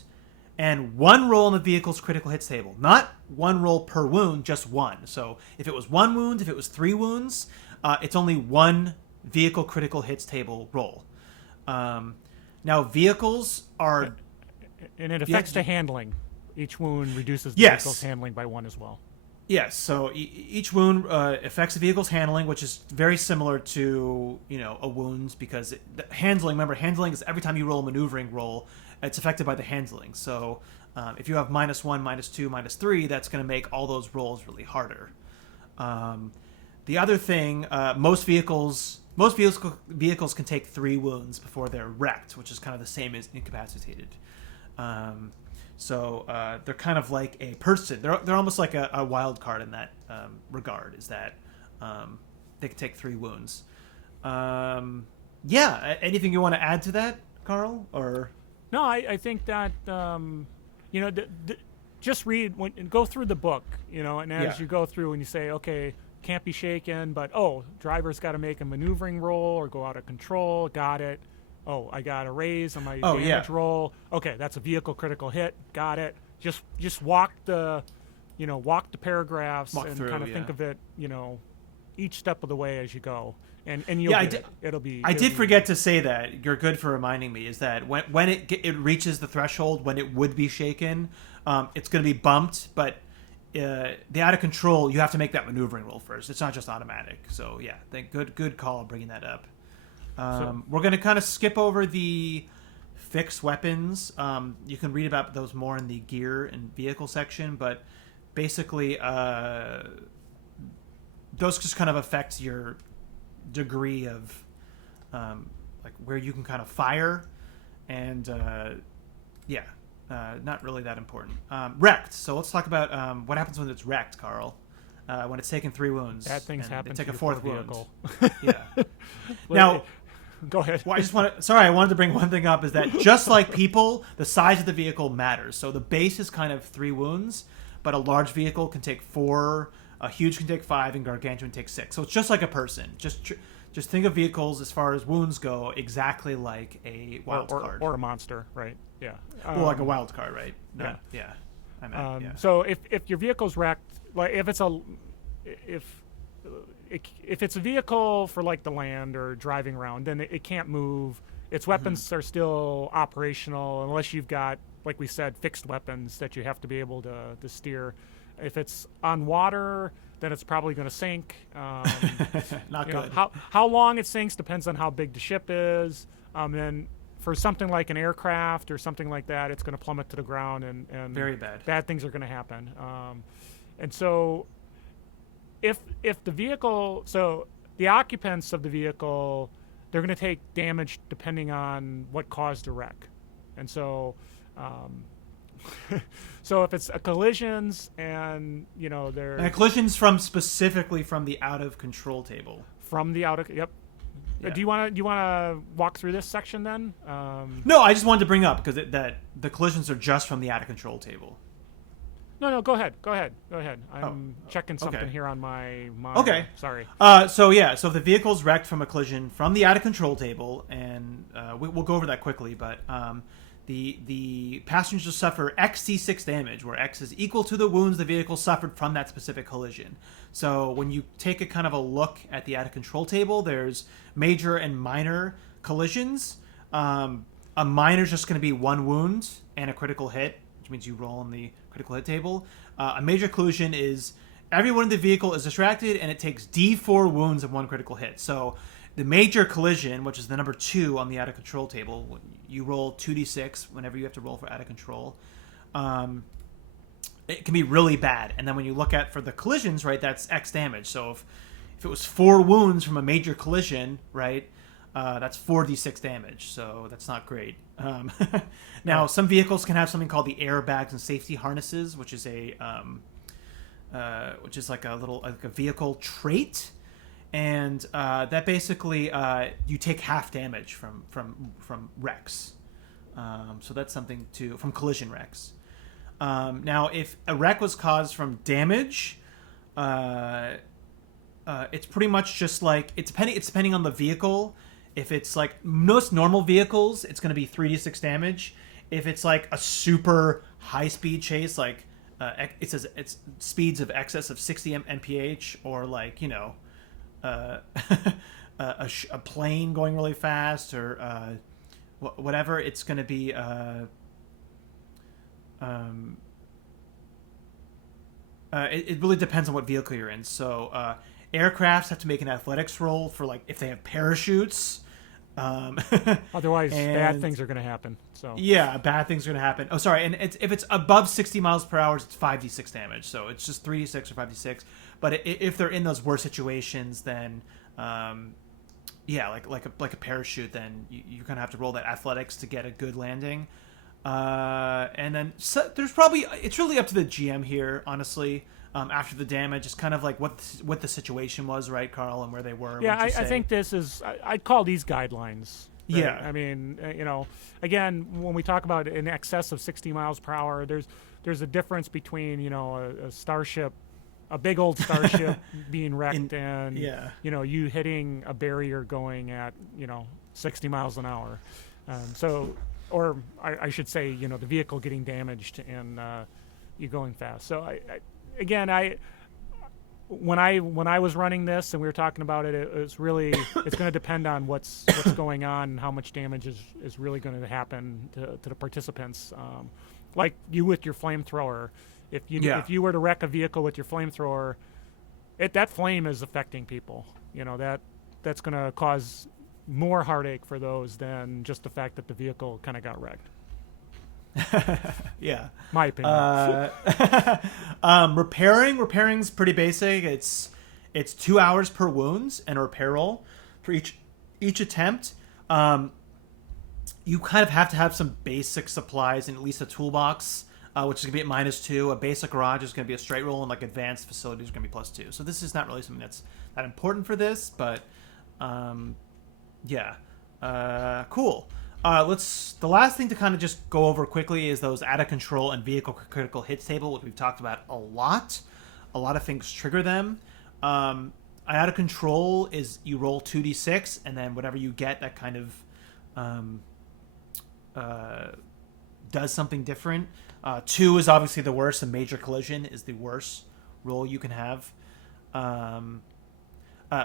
and one roll on the vehicle's critical hits table. Not one roll per wound, just one. So if it was one wound, if it was 3 wounds, it's only one vehicle critical hits table roll. Now, vehicles are... And it affects the handling. Each wound reduces the vehicle's handling by 1 as well. Yes, so each wound affects the vehicle's handling, which is very similar to, a wound, because handling is every time you roll a maneuvering roll, it's affected by the handling. So if you have -1, -2, -3, that's going to make all those rolls really harder. The other thing, most vehicles can take 3 wounds before they're wrecked, which is kind of the same as incapacitated. So they're kind of like a person. They're almost like a wild card in that regard, is that they can take 3 wounds. Anything you want to add to that, Carl? Or no, I think that just read and go through the book, and as you go through and you say, okay, can't be shaken, but driver's got to make a maneuvering roll or go out of control. Got it. Oh, I got a raise on my damage roll. Okay, that's a vehicle critical hit. Got it. Just walk the paragraphs and kind of think of it, each step of the way as you go, and you'll Yeah, get it. It'll be. I it'll did be- forget to say that. You're good for reminding me. Is that when it reaches the threshold when it would be shaken, it's going to be bumped. But the out of control, you have to make that maneuvering roll first. It's not just automatic. So yeah, good call on bringing that up. We're going to kind of skip over the fixed weapons. You can read about those more in the gear and vehicle section, but basically, those just kind of affect your degree of like where you can kind of fire, and not really that important. Wrecked. So let's talk about what happens when it's wrecked, Carl. When it's taken 3 wounds. Bad things and happen they take to a your 4th poor wound. vehicle. Yeah. Now, go ahead. well, I wanted to bring one thing up, is that just like people, the size of the vehicle matters. So the base is kind of 3 wounds, but a large vehicle can take 4, a huge can take 5, and gargantuan takes 6. So it's just like a person. Just think of vehicles as far as wounds go exactly like a wild card. Or a monster, right? Yeah. Well, like a wild card, right? Yeah. Yeah. I meant, yeah. So if your vehicle's wrecked, like if it's a vehicle for like the land or driving around, then it can't move. Its weapons are still operational unless you've got, like we said, fixed weapons that you have to be able to steer. If it's on water, then it's probably going to sink. Not good. How long it sinks depends on how big the ship is. And for something like an aircraft or something like that, it's going to plummet to the ground, and very bad. Bad things are going to happen. And so, if the vehicle, so the occupants of the vehicle, they're going to take damage depending on what caused the wreck, and so. So if it's a collisions and they're collisions specifically from the out of control table. From the out of yep. Yeah. Do you want to walk through this section then? No, I just wanted to bring up because that the collisions are just from the out of control table. No, go ahead. I'm checking something okay. here on my Okay. Sorry. So if the vehicle's wrecked from a collision from the out of control table, and we'll go over that quickly, but the passengers suffer XD6 damage, where X is equal to the wounds the vehicle suffered from that specific collision. So when you take a kind of a look at the out of control table, there's major and minor collisions. A minor is just going to be 1 wound and a critical hit, which means you roll on the critical hit table. A major collision is everyone in the vehicle is distracted, and it takes D4 wounds and 1 critical hit. So the major collision, which is the number 2 on the out of control table, you roll 2d6 whenever you have to roll for out of control. It can be really bad. And then when you look at for the collisions, right, that's X damage. So if it was 4 wounds from a major collision, right, that's 4d6 damage. So that's not great. Now, some vehicles can have something called the airbags and safety harnesses, which is like a vehicle trait. And that basically you take half damage from wrecks. So that's something from collision wrecks. Now, if a wreck was caused from damage, it's pretty much just like it's depending on the vehicle. If it's like most normal vehicles, it's going to be 3d6 damage. If it's like a super high speed chase, like it says it's speeds of excess of 60 mph, or like a plane going really fast, or whatever, it's going to be it really depends on what vehicle you're in. So aircrafts have to make an athletics roll for like if they have parachutes. Otherwise, bad things are going to happen. So yeah, bad things are going to happen. Oh, sorry, and if it's above 60 miles per hour, it's 5d6 damage. So it's just 3d6 or 5d6. But if they're in those worst situations, then like a parachute, then you're going to have to roll that athletics to get a good landing. And then there's probably, it's really up to the GM here, honestly. After the damage, it's kind of like what the situation was, right, Carl, and where they were. Yeah, I think this is, I'd call these guidelines. Right? Yeah. I mean, again, when we talk about in excess of 60 miles per hour, there's a difference between, a starship, a big old starship being wrecked and, you hitting a barrier going at, 60 miles an hour. Or I should say, the vehicle getting damaged and you going fast. So when I was running this and we were talking about it, it was really it's going to depend on what's going on and how much damage is really going to happen to the participants. Like you with your flamethrower, if you were to wreck a vehicle with your flamethrower, that flame is affecting people. That's going to cause more heartache for those than just the fact that the vehicle kind of got wrecked. Yeah, my opinion. Repairing's pretty basic. It's 2 hours per wounds and a repair roll for each attempt. You kind of have to have some basic supplies and at least a toolbox, which is gonna be at -2. A basic garage is gonna be a straight roll, and like advanced facilities are gonna be +2. So this is not really something that's that important for this, but cool. The last thing to kind of just go over quickly is those out of control and vehicle critical hits table, which we've talked about a lot. A lot of things trigger them. Out of control is you roll 2d6, and then whatever you get, that kind of does something different. 2 is obviously the worst. A major collision is the worst roll you can have.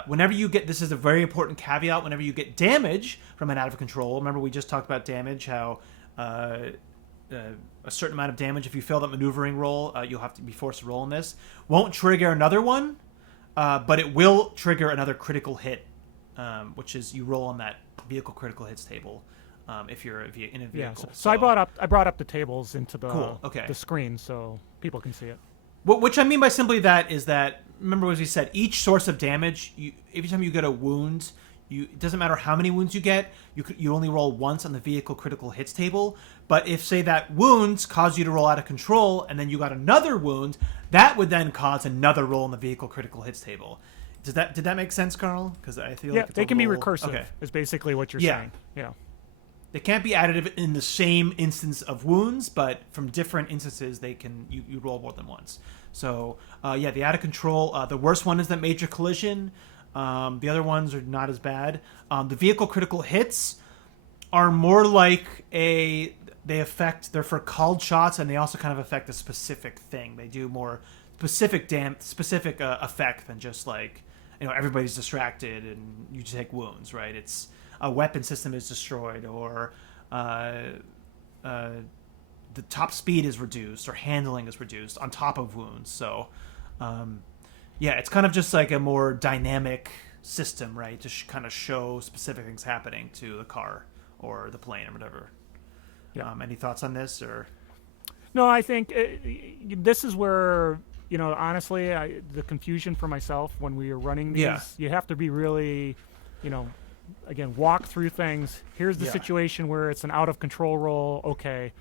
Whenever you get, this is a very important caveat, whenever you get damage from an out of control, remember we just talked about damage, how a certain amount of damage, if you fail that maneuvering roll, you'll have to be forced to roll in this. Won't trigger another one, but it will trigger another critical hit, which is you roll on that vehicle critical hits table if you're in a vehicle. Yeah, so I brought up the tables into the the screen so people can see it. Which I mean by simply that is that, remember as we said, each source of damage, every time you get a wound, it doesn't matter how many wounds you get, you only roll once on the vehicle critical hits table. But if, say, that wounds caused you to roll out of control, and then you got another wound, that would then cause another roll on the vehicle critical hits table. Did that make sense, Carl? Because I feel like they can be recursive. Is basically what you're saying. Yeah. They can't be additive in the same instance of wounds, but from different instances, they can you roll more than once. So, the out of control, the worst one is that major collision. The other ones are not as bad. The vehicle critical hits are more like they're for called shots, and they also kind of affect a specific thing. They do more specific effect than just like, everybody's distracted and you just take wounds, right? It's a weapon system is destroyed, or the top speed is reduced, or handling is reduced on top of wounds. So, it's kind of just like a more dynamic system, right? To kind of show specific things happening to the car or the plane or whatever. Yeah. Any thoughts on this? Or no, I think this is where, honestly, the confusion for myself when we were running these, you have to be really, again, walk through things. Here's the situation where it's an out of control roll. Okay.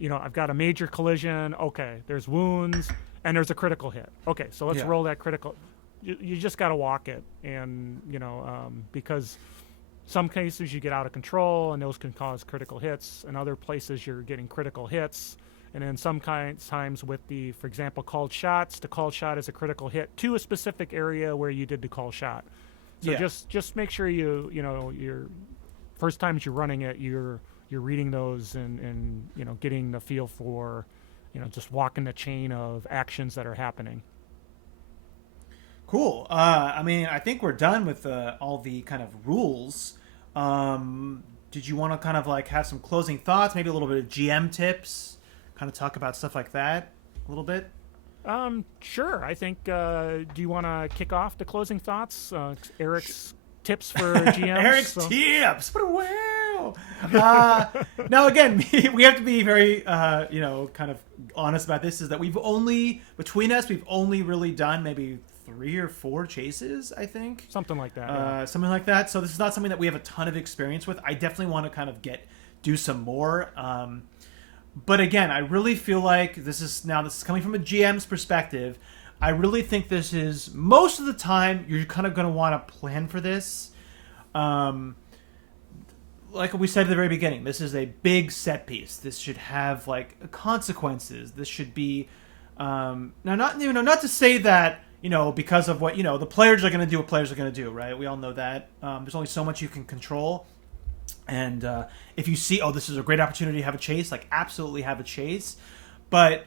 I've got a major collision. Okay. There's wounds and there's a critical hit. Okay. So let's roll that critical. You just got to walk it. And, because some cases you get out of control and those can cause critical hits. In other places you're getting critical hits. And in some times with for example, called shots, the called shot is a critical hit to a specific area where you did the call shot. So just make sure your first times you're running it, you're reading those and getting the feel for, just walking the chain of actions that are happening. Cool. I think we're done with all the kind of rules. Did you want to kind of like have some closing thoughts, maybe a little bit of GM tips, kind of talk about stuff like that a little bit? Sure. I think, do you want to kick off the closing thoughts? Eric's tips for GMs? Eric's tips! Wow! Now, again, we have to be very, kind of honest about this, is that between us, we've only really done maybe 3 or 4 chases, I think. Something like that. Something like that. So this is not something that we have a ton of experience with. I definitely want to kind of do some more. But again, I really feel like this is coming from a GM's perspective. I really think this is, most of the time, you're kind of going to want to plan for this. Like we said at the very beginning, this is a big set piece. This should have like consequences. This should be now not to say that because of what the players are going to do, what players are going to do, right? We all know that there's only so much you can control. And if you see, this is a great opportunity to have a chase, like absolutely have a chase. But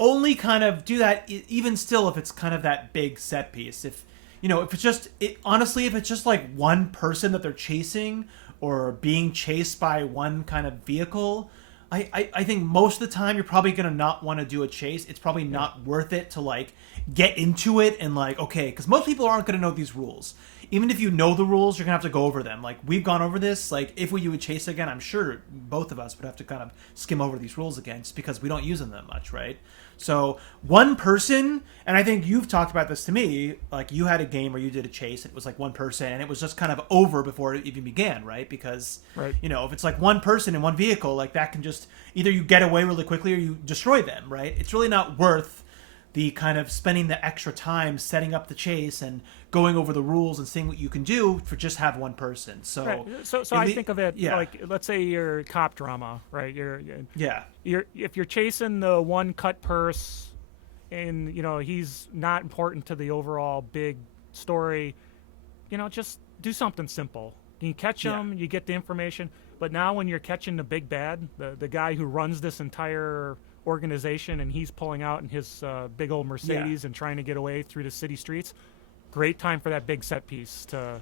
only kind of do that even still if it's kind of that big set piece. If if it's just honestly, if it's just like one person that they're chasing or being chased by one kind of vehicle, I think most of the time you're probably gonna not want to do a chase. It's probably not worth it to like get into it and like, okay, because most people aren't gonna know these rules. Even if you know the rules, you're gonna have to go over them. Like we've gone over this. Like if we would chase again, I'm sure both of us would have to kind of skim over these rules again, just because we don't use them that much, right? So one person, and I think you've talked about this to me. Like you had a game where you did a chase, and it was like one person, and it was just kind of over before it even began, right? Because if it's like one person in one vehicle, like that can just either you get away really quickly or you destroy them, right? It's really not worth the kind of spending the extra time setting up the chase and going over the rules and seeing what you can do for just have one person. So, so I think of it like, let's say you're cop drama, right? You're if you're chasing the one cut purse, and he's not important to the overall big story, just do something simple. You catch him, you get the information. But now when you're catching the big bad, the guy who runs this entire organization, and he's pulling out in his big old Mercedes and trying to get away through the city streets, great time for that big set piece to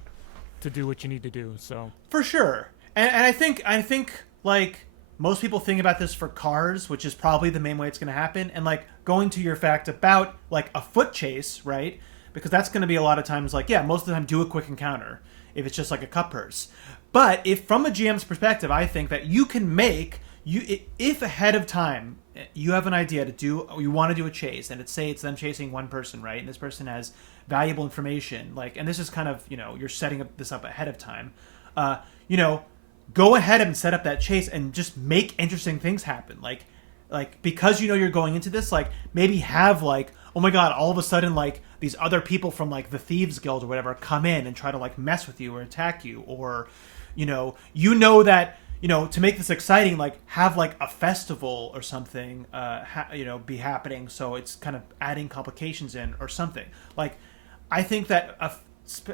do what you need to do. So for sure, and I think like most people think about this for cars, which is probably the main way it's going to happen. And like going to your fact about like a foot chase, right? Because that's going to be a lot of times like most of the time do a quick encounter if it's just like a cup purse. But if from a GM's perspective, I think that you can make if ahead of time you have an idea to do, you want to do a chase, and it's them chasing one person, right? And this person has valuable information, like, and this is kind of you're setting this up ahead of time. Go ahead and set up that chase and just make interesting things happen. Like because you're going into this, like maybe have like, oh my god, all of a sudden like these other people from like the Thieves Guild or whatever come in and try to like mess with you or attack you, or that. To make this exciting, like have like a festival or something, be happening. So it's kind of adding complications in or something. Like, I think that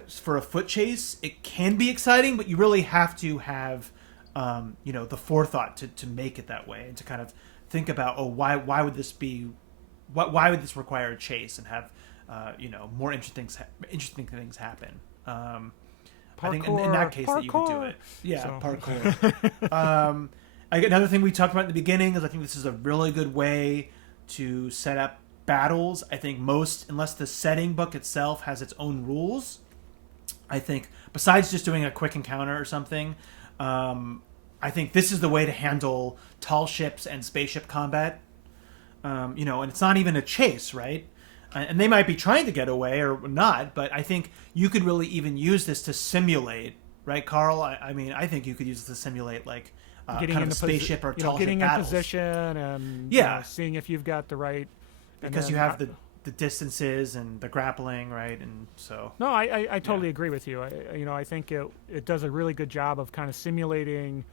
for a foot chase, it can be exciting, but you really have to have, the forethought to make it that way and to kind of think about, why would this be, why would this require a chase and have, more interesting things happen. I think in that case that you could do it. Yeah, so. Parkour. Another thing we talked about in the beginning is I think this is a really good way to set up battles. I think unless the setting book itself has its own rules, I think besides just doing a quick encounter or something, I think this is the way to handle tall ships and spaceship combat. And it's not even a chase, right? And they might be trying to get away or not, but I think you could really even use this to simulate, right, Carl? I mean, I think you could use this to simulate like getting kind of spaceship or tall ship getting battles. In position and seeing if you've got the right. Because you have the distances and the grappling, right? And so. No, I totally agree with you. I think it does a really good job of kind of simulating,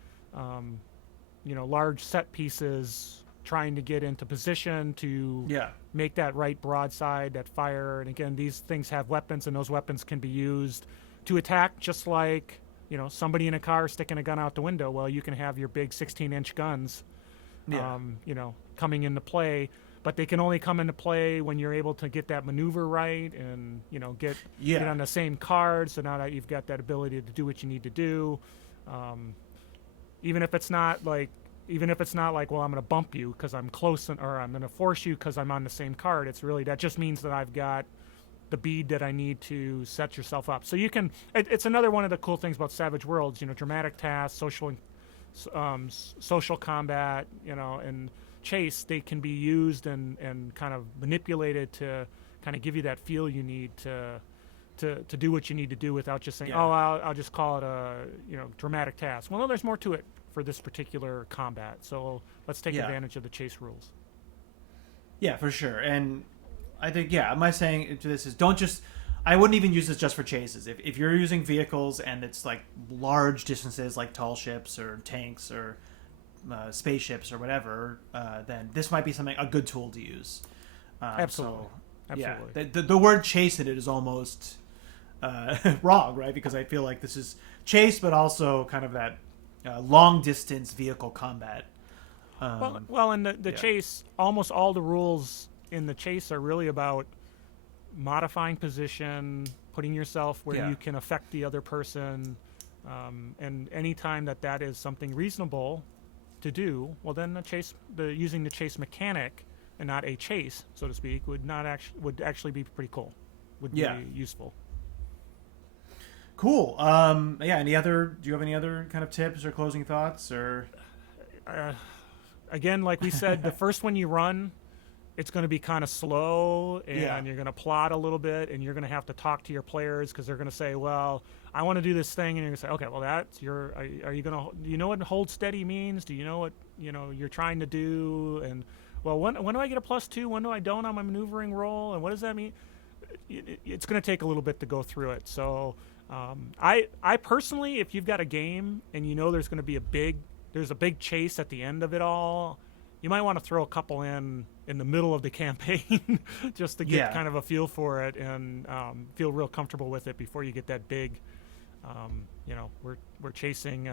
large set pieces, trying to get into position to make that right broadside, that fire. And again, these things have weapons, and those weapons can be used to attack, just like somebody in a car sticking a gun out the window. Well, you can have your big 16-inch guns coming into play, but they can only come into play when you're able to get that maneuver right and get on the same card. So now that you've got that ability to do what you need to do, even if it's not like, well, I'm going to bump you because I'm close, or I'm going to force you because I'm on the same card. It's really, that just means that I've got the bead that I need to set yourself up. So you can, it's another one of the cool things about Savage Worlds, dramatic tasks, social combat, and chase, they can be used and kind of manipulated to kind of give you that feel you need to do what you need to do without just saying, I'll just call it a, dramatic task. Well, no, there's more to it for this particular combat. So let's take advantage of the chase rules. Yeah, for sure. And I think, my saying to this is I wouldn't even use this just for chases. If you're using vehicles and it's like large distances like tall ships or tanks or spaceships or whatever, then this might be a good tool to use. Absolutely. Yeah, the word chase in it is almost wrong, right? Because I feel like this is chase, but also kind of that long distance vehicle combat. Well, in the chase, almost all the rules in the chase are really about modifying position, putting yourself where you can affect the other person, and any time that is something reasonable to do, well, then using the chase mechanic and not a chase, so to speak, would actually be pretty cool. Would be useful. Cool. Do you have any other kind of tips or closing thoughts or? Again, like we said, the first one you run, it's going to be kind of slow, and you're going to plot a little bit, and you're going to have to talk to your players because they're going to say, well, I want to do this thing, and you're going to say, okay, well, are you going to, do you know what hold steady means? Do you know what, you're trying to do? And, well, when do I get a +2? When do I don't on my maneuvering roll? And what does that mean? It's going to take a little bit to go through it. So I personally, if you've got a game and there's going to be there's a big chase at the end of it all, you might want to throw a couple in the middle of the campaign just to get kind of a feel for it and feel real comfortable with it before you get that big, we're chasing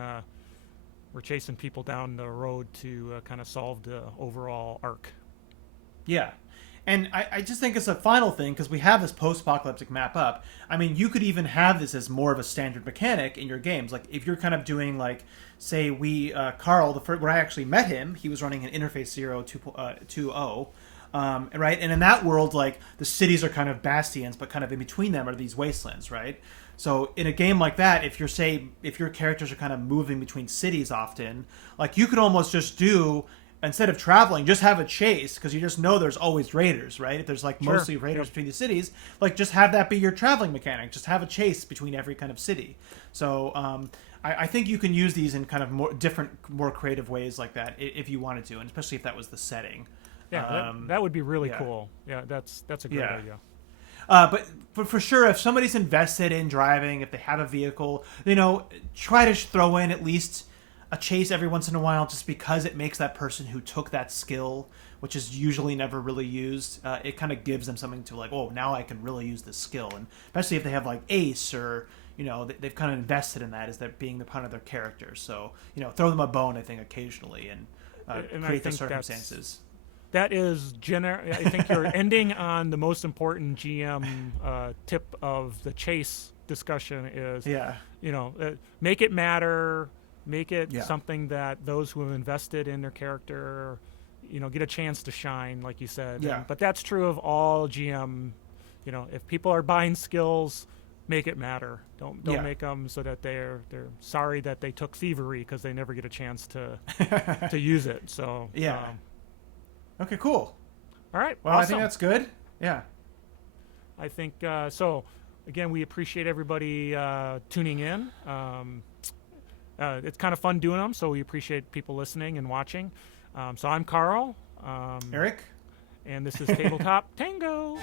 people down the road to kind of solve the overall arc. Yeah. And I just think it's a final thing, because we have this post-apocalyptic map up. I mean, you could even have this as more of a standard mechanic in your games. Like, if you're kind of doing, like, say Carl, where I actually met him, he was running an Interface 0.2.0, right? And in that world, like, the cities are kind of bastions, but kind of in between them are these wastelands, right? So in a game like that, if your characters are kind of moving between cities often, like, you could almost just do, instead of traveling, just have a chase, because you just know there's always raiders, right? If there's, like, mostly raiders between the cities, like, just have that be your traveling mechanic. Just have a chase between every kind of city. So I think you can use these in kind of more creative ways like that if you wanted to, and especially if that was the setting. Yeah, that would be really cool. Yeah, that's a great idea. But for sure, if somebody's invested in driving, if they have a vehicle, try to throw in at least a chase every once in a while, just because it makes that person who took that skill, which is usually never really used, it kind of gives them something to, like, oh, now I can really use this skill. And especially if they have, like, ace, or they've kind of invested in that as that being the part of their character. So throw them a bone, I think, occasionally, and create the circumstances. That is I think you're ending on the most important GM tip of the chase discussion is make it matter. Make it something that those who have invested in their character, get a chance to shine, like you said. Yeah. But that's true of all GM. If people are buying skills, make it matter. Don't make them so that they're sorry that they took thievery because they never get a chance to use it. So okay, cool. All right. Well, awesome. I think that's good. Yeah. I think so. Again, we appreciate everybody tuning in. It's kind of fun doing them, so we appreciate people listening and watching. So I'm Carl. Eric. And this is Tabletop Tango.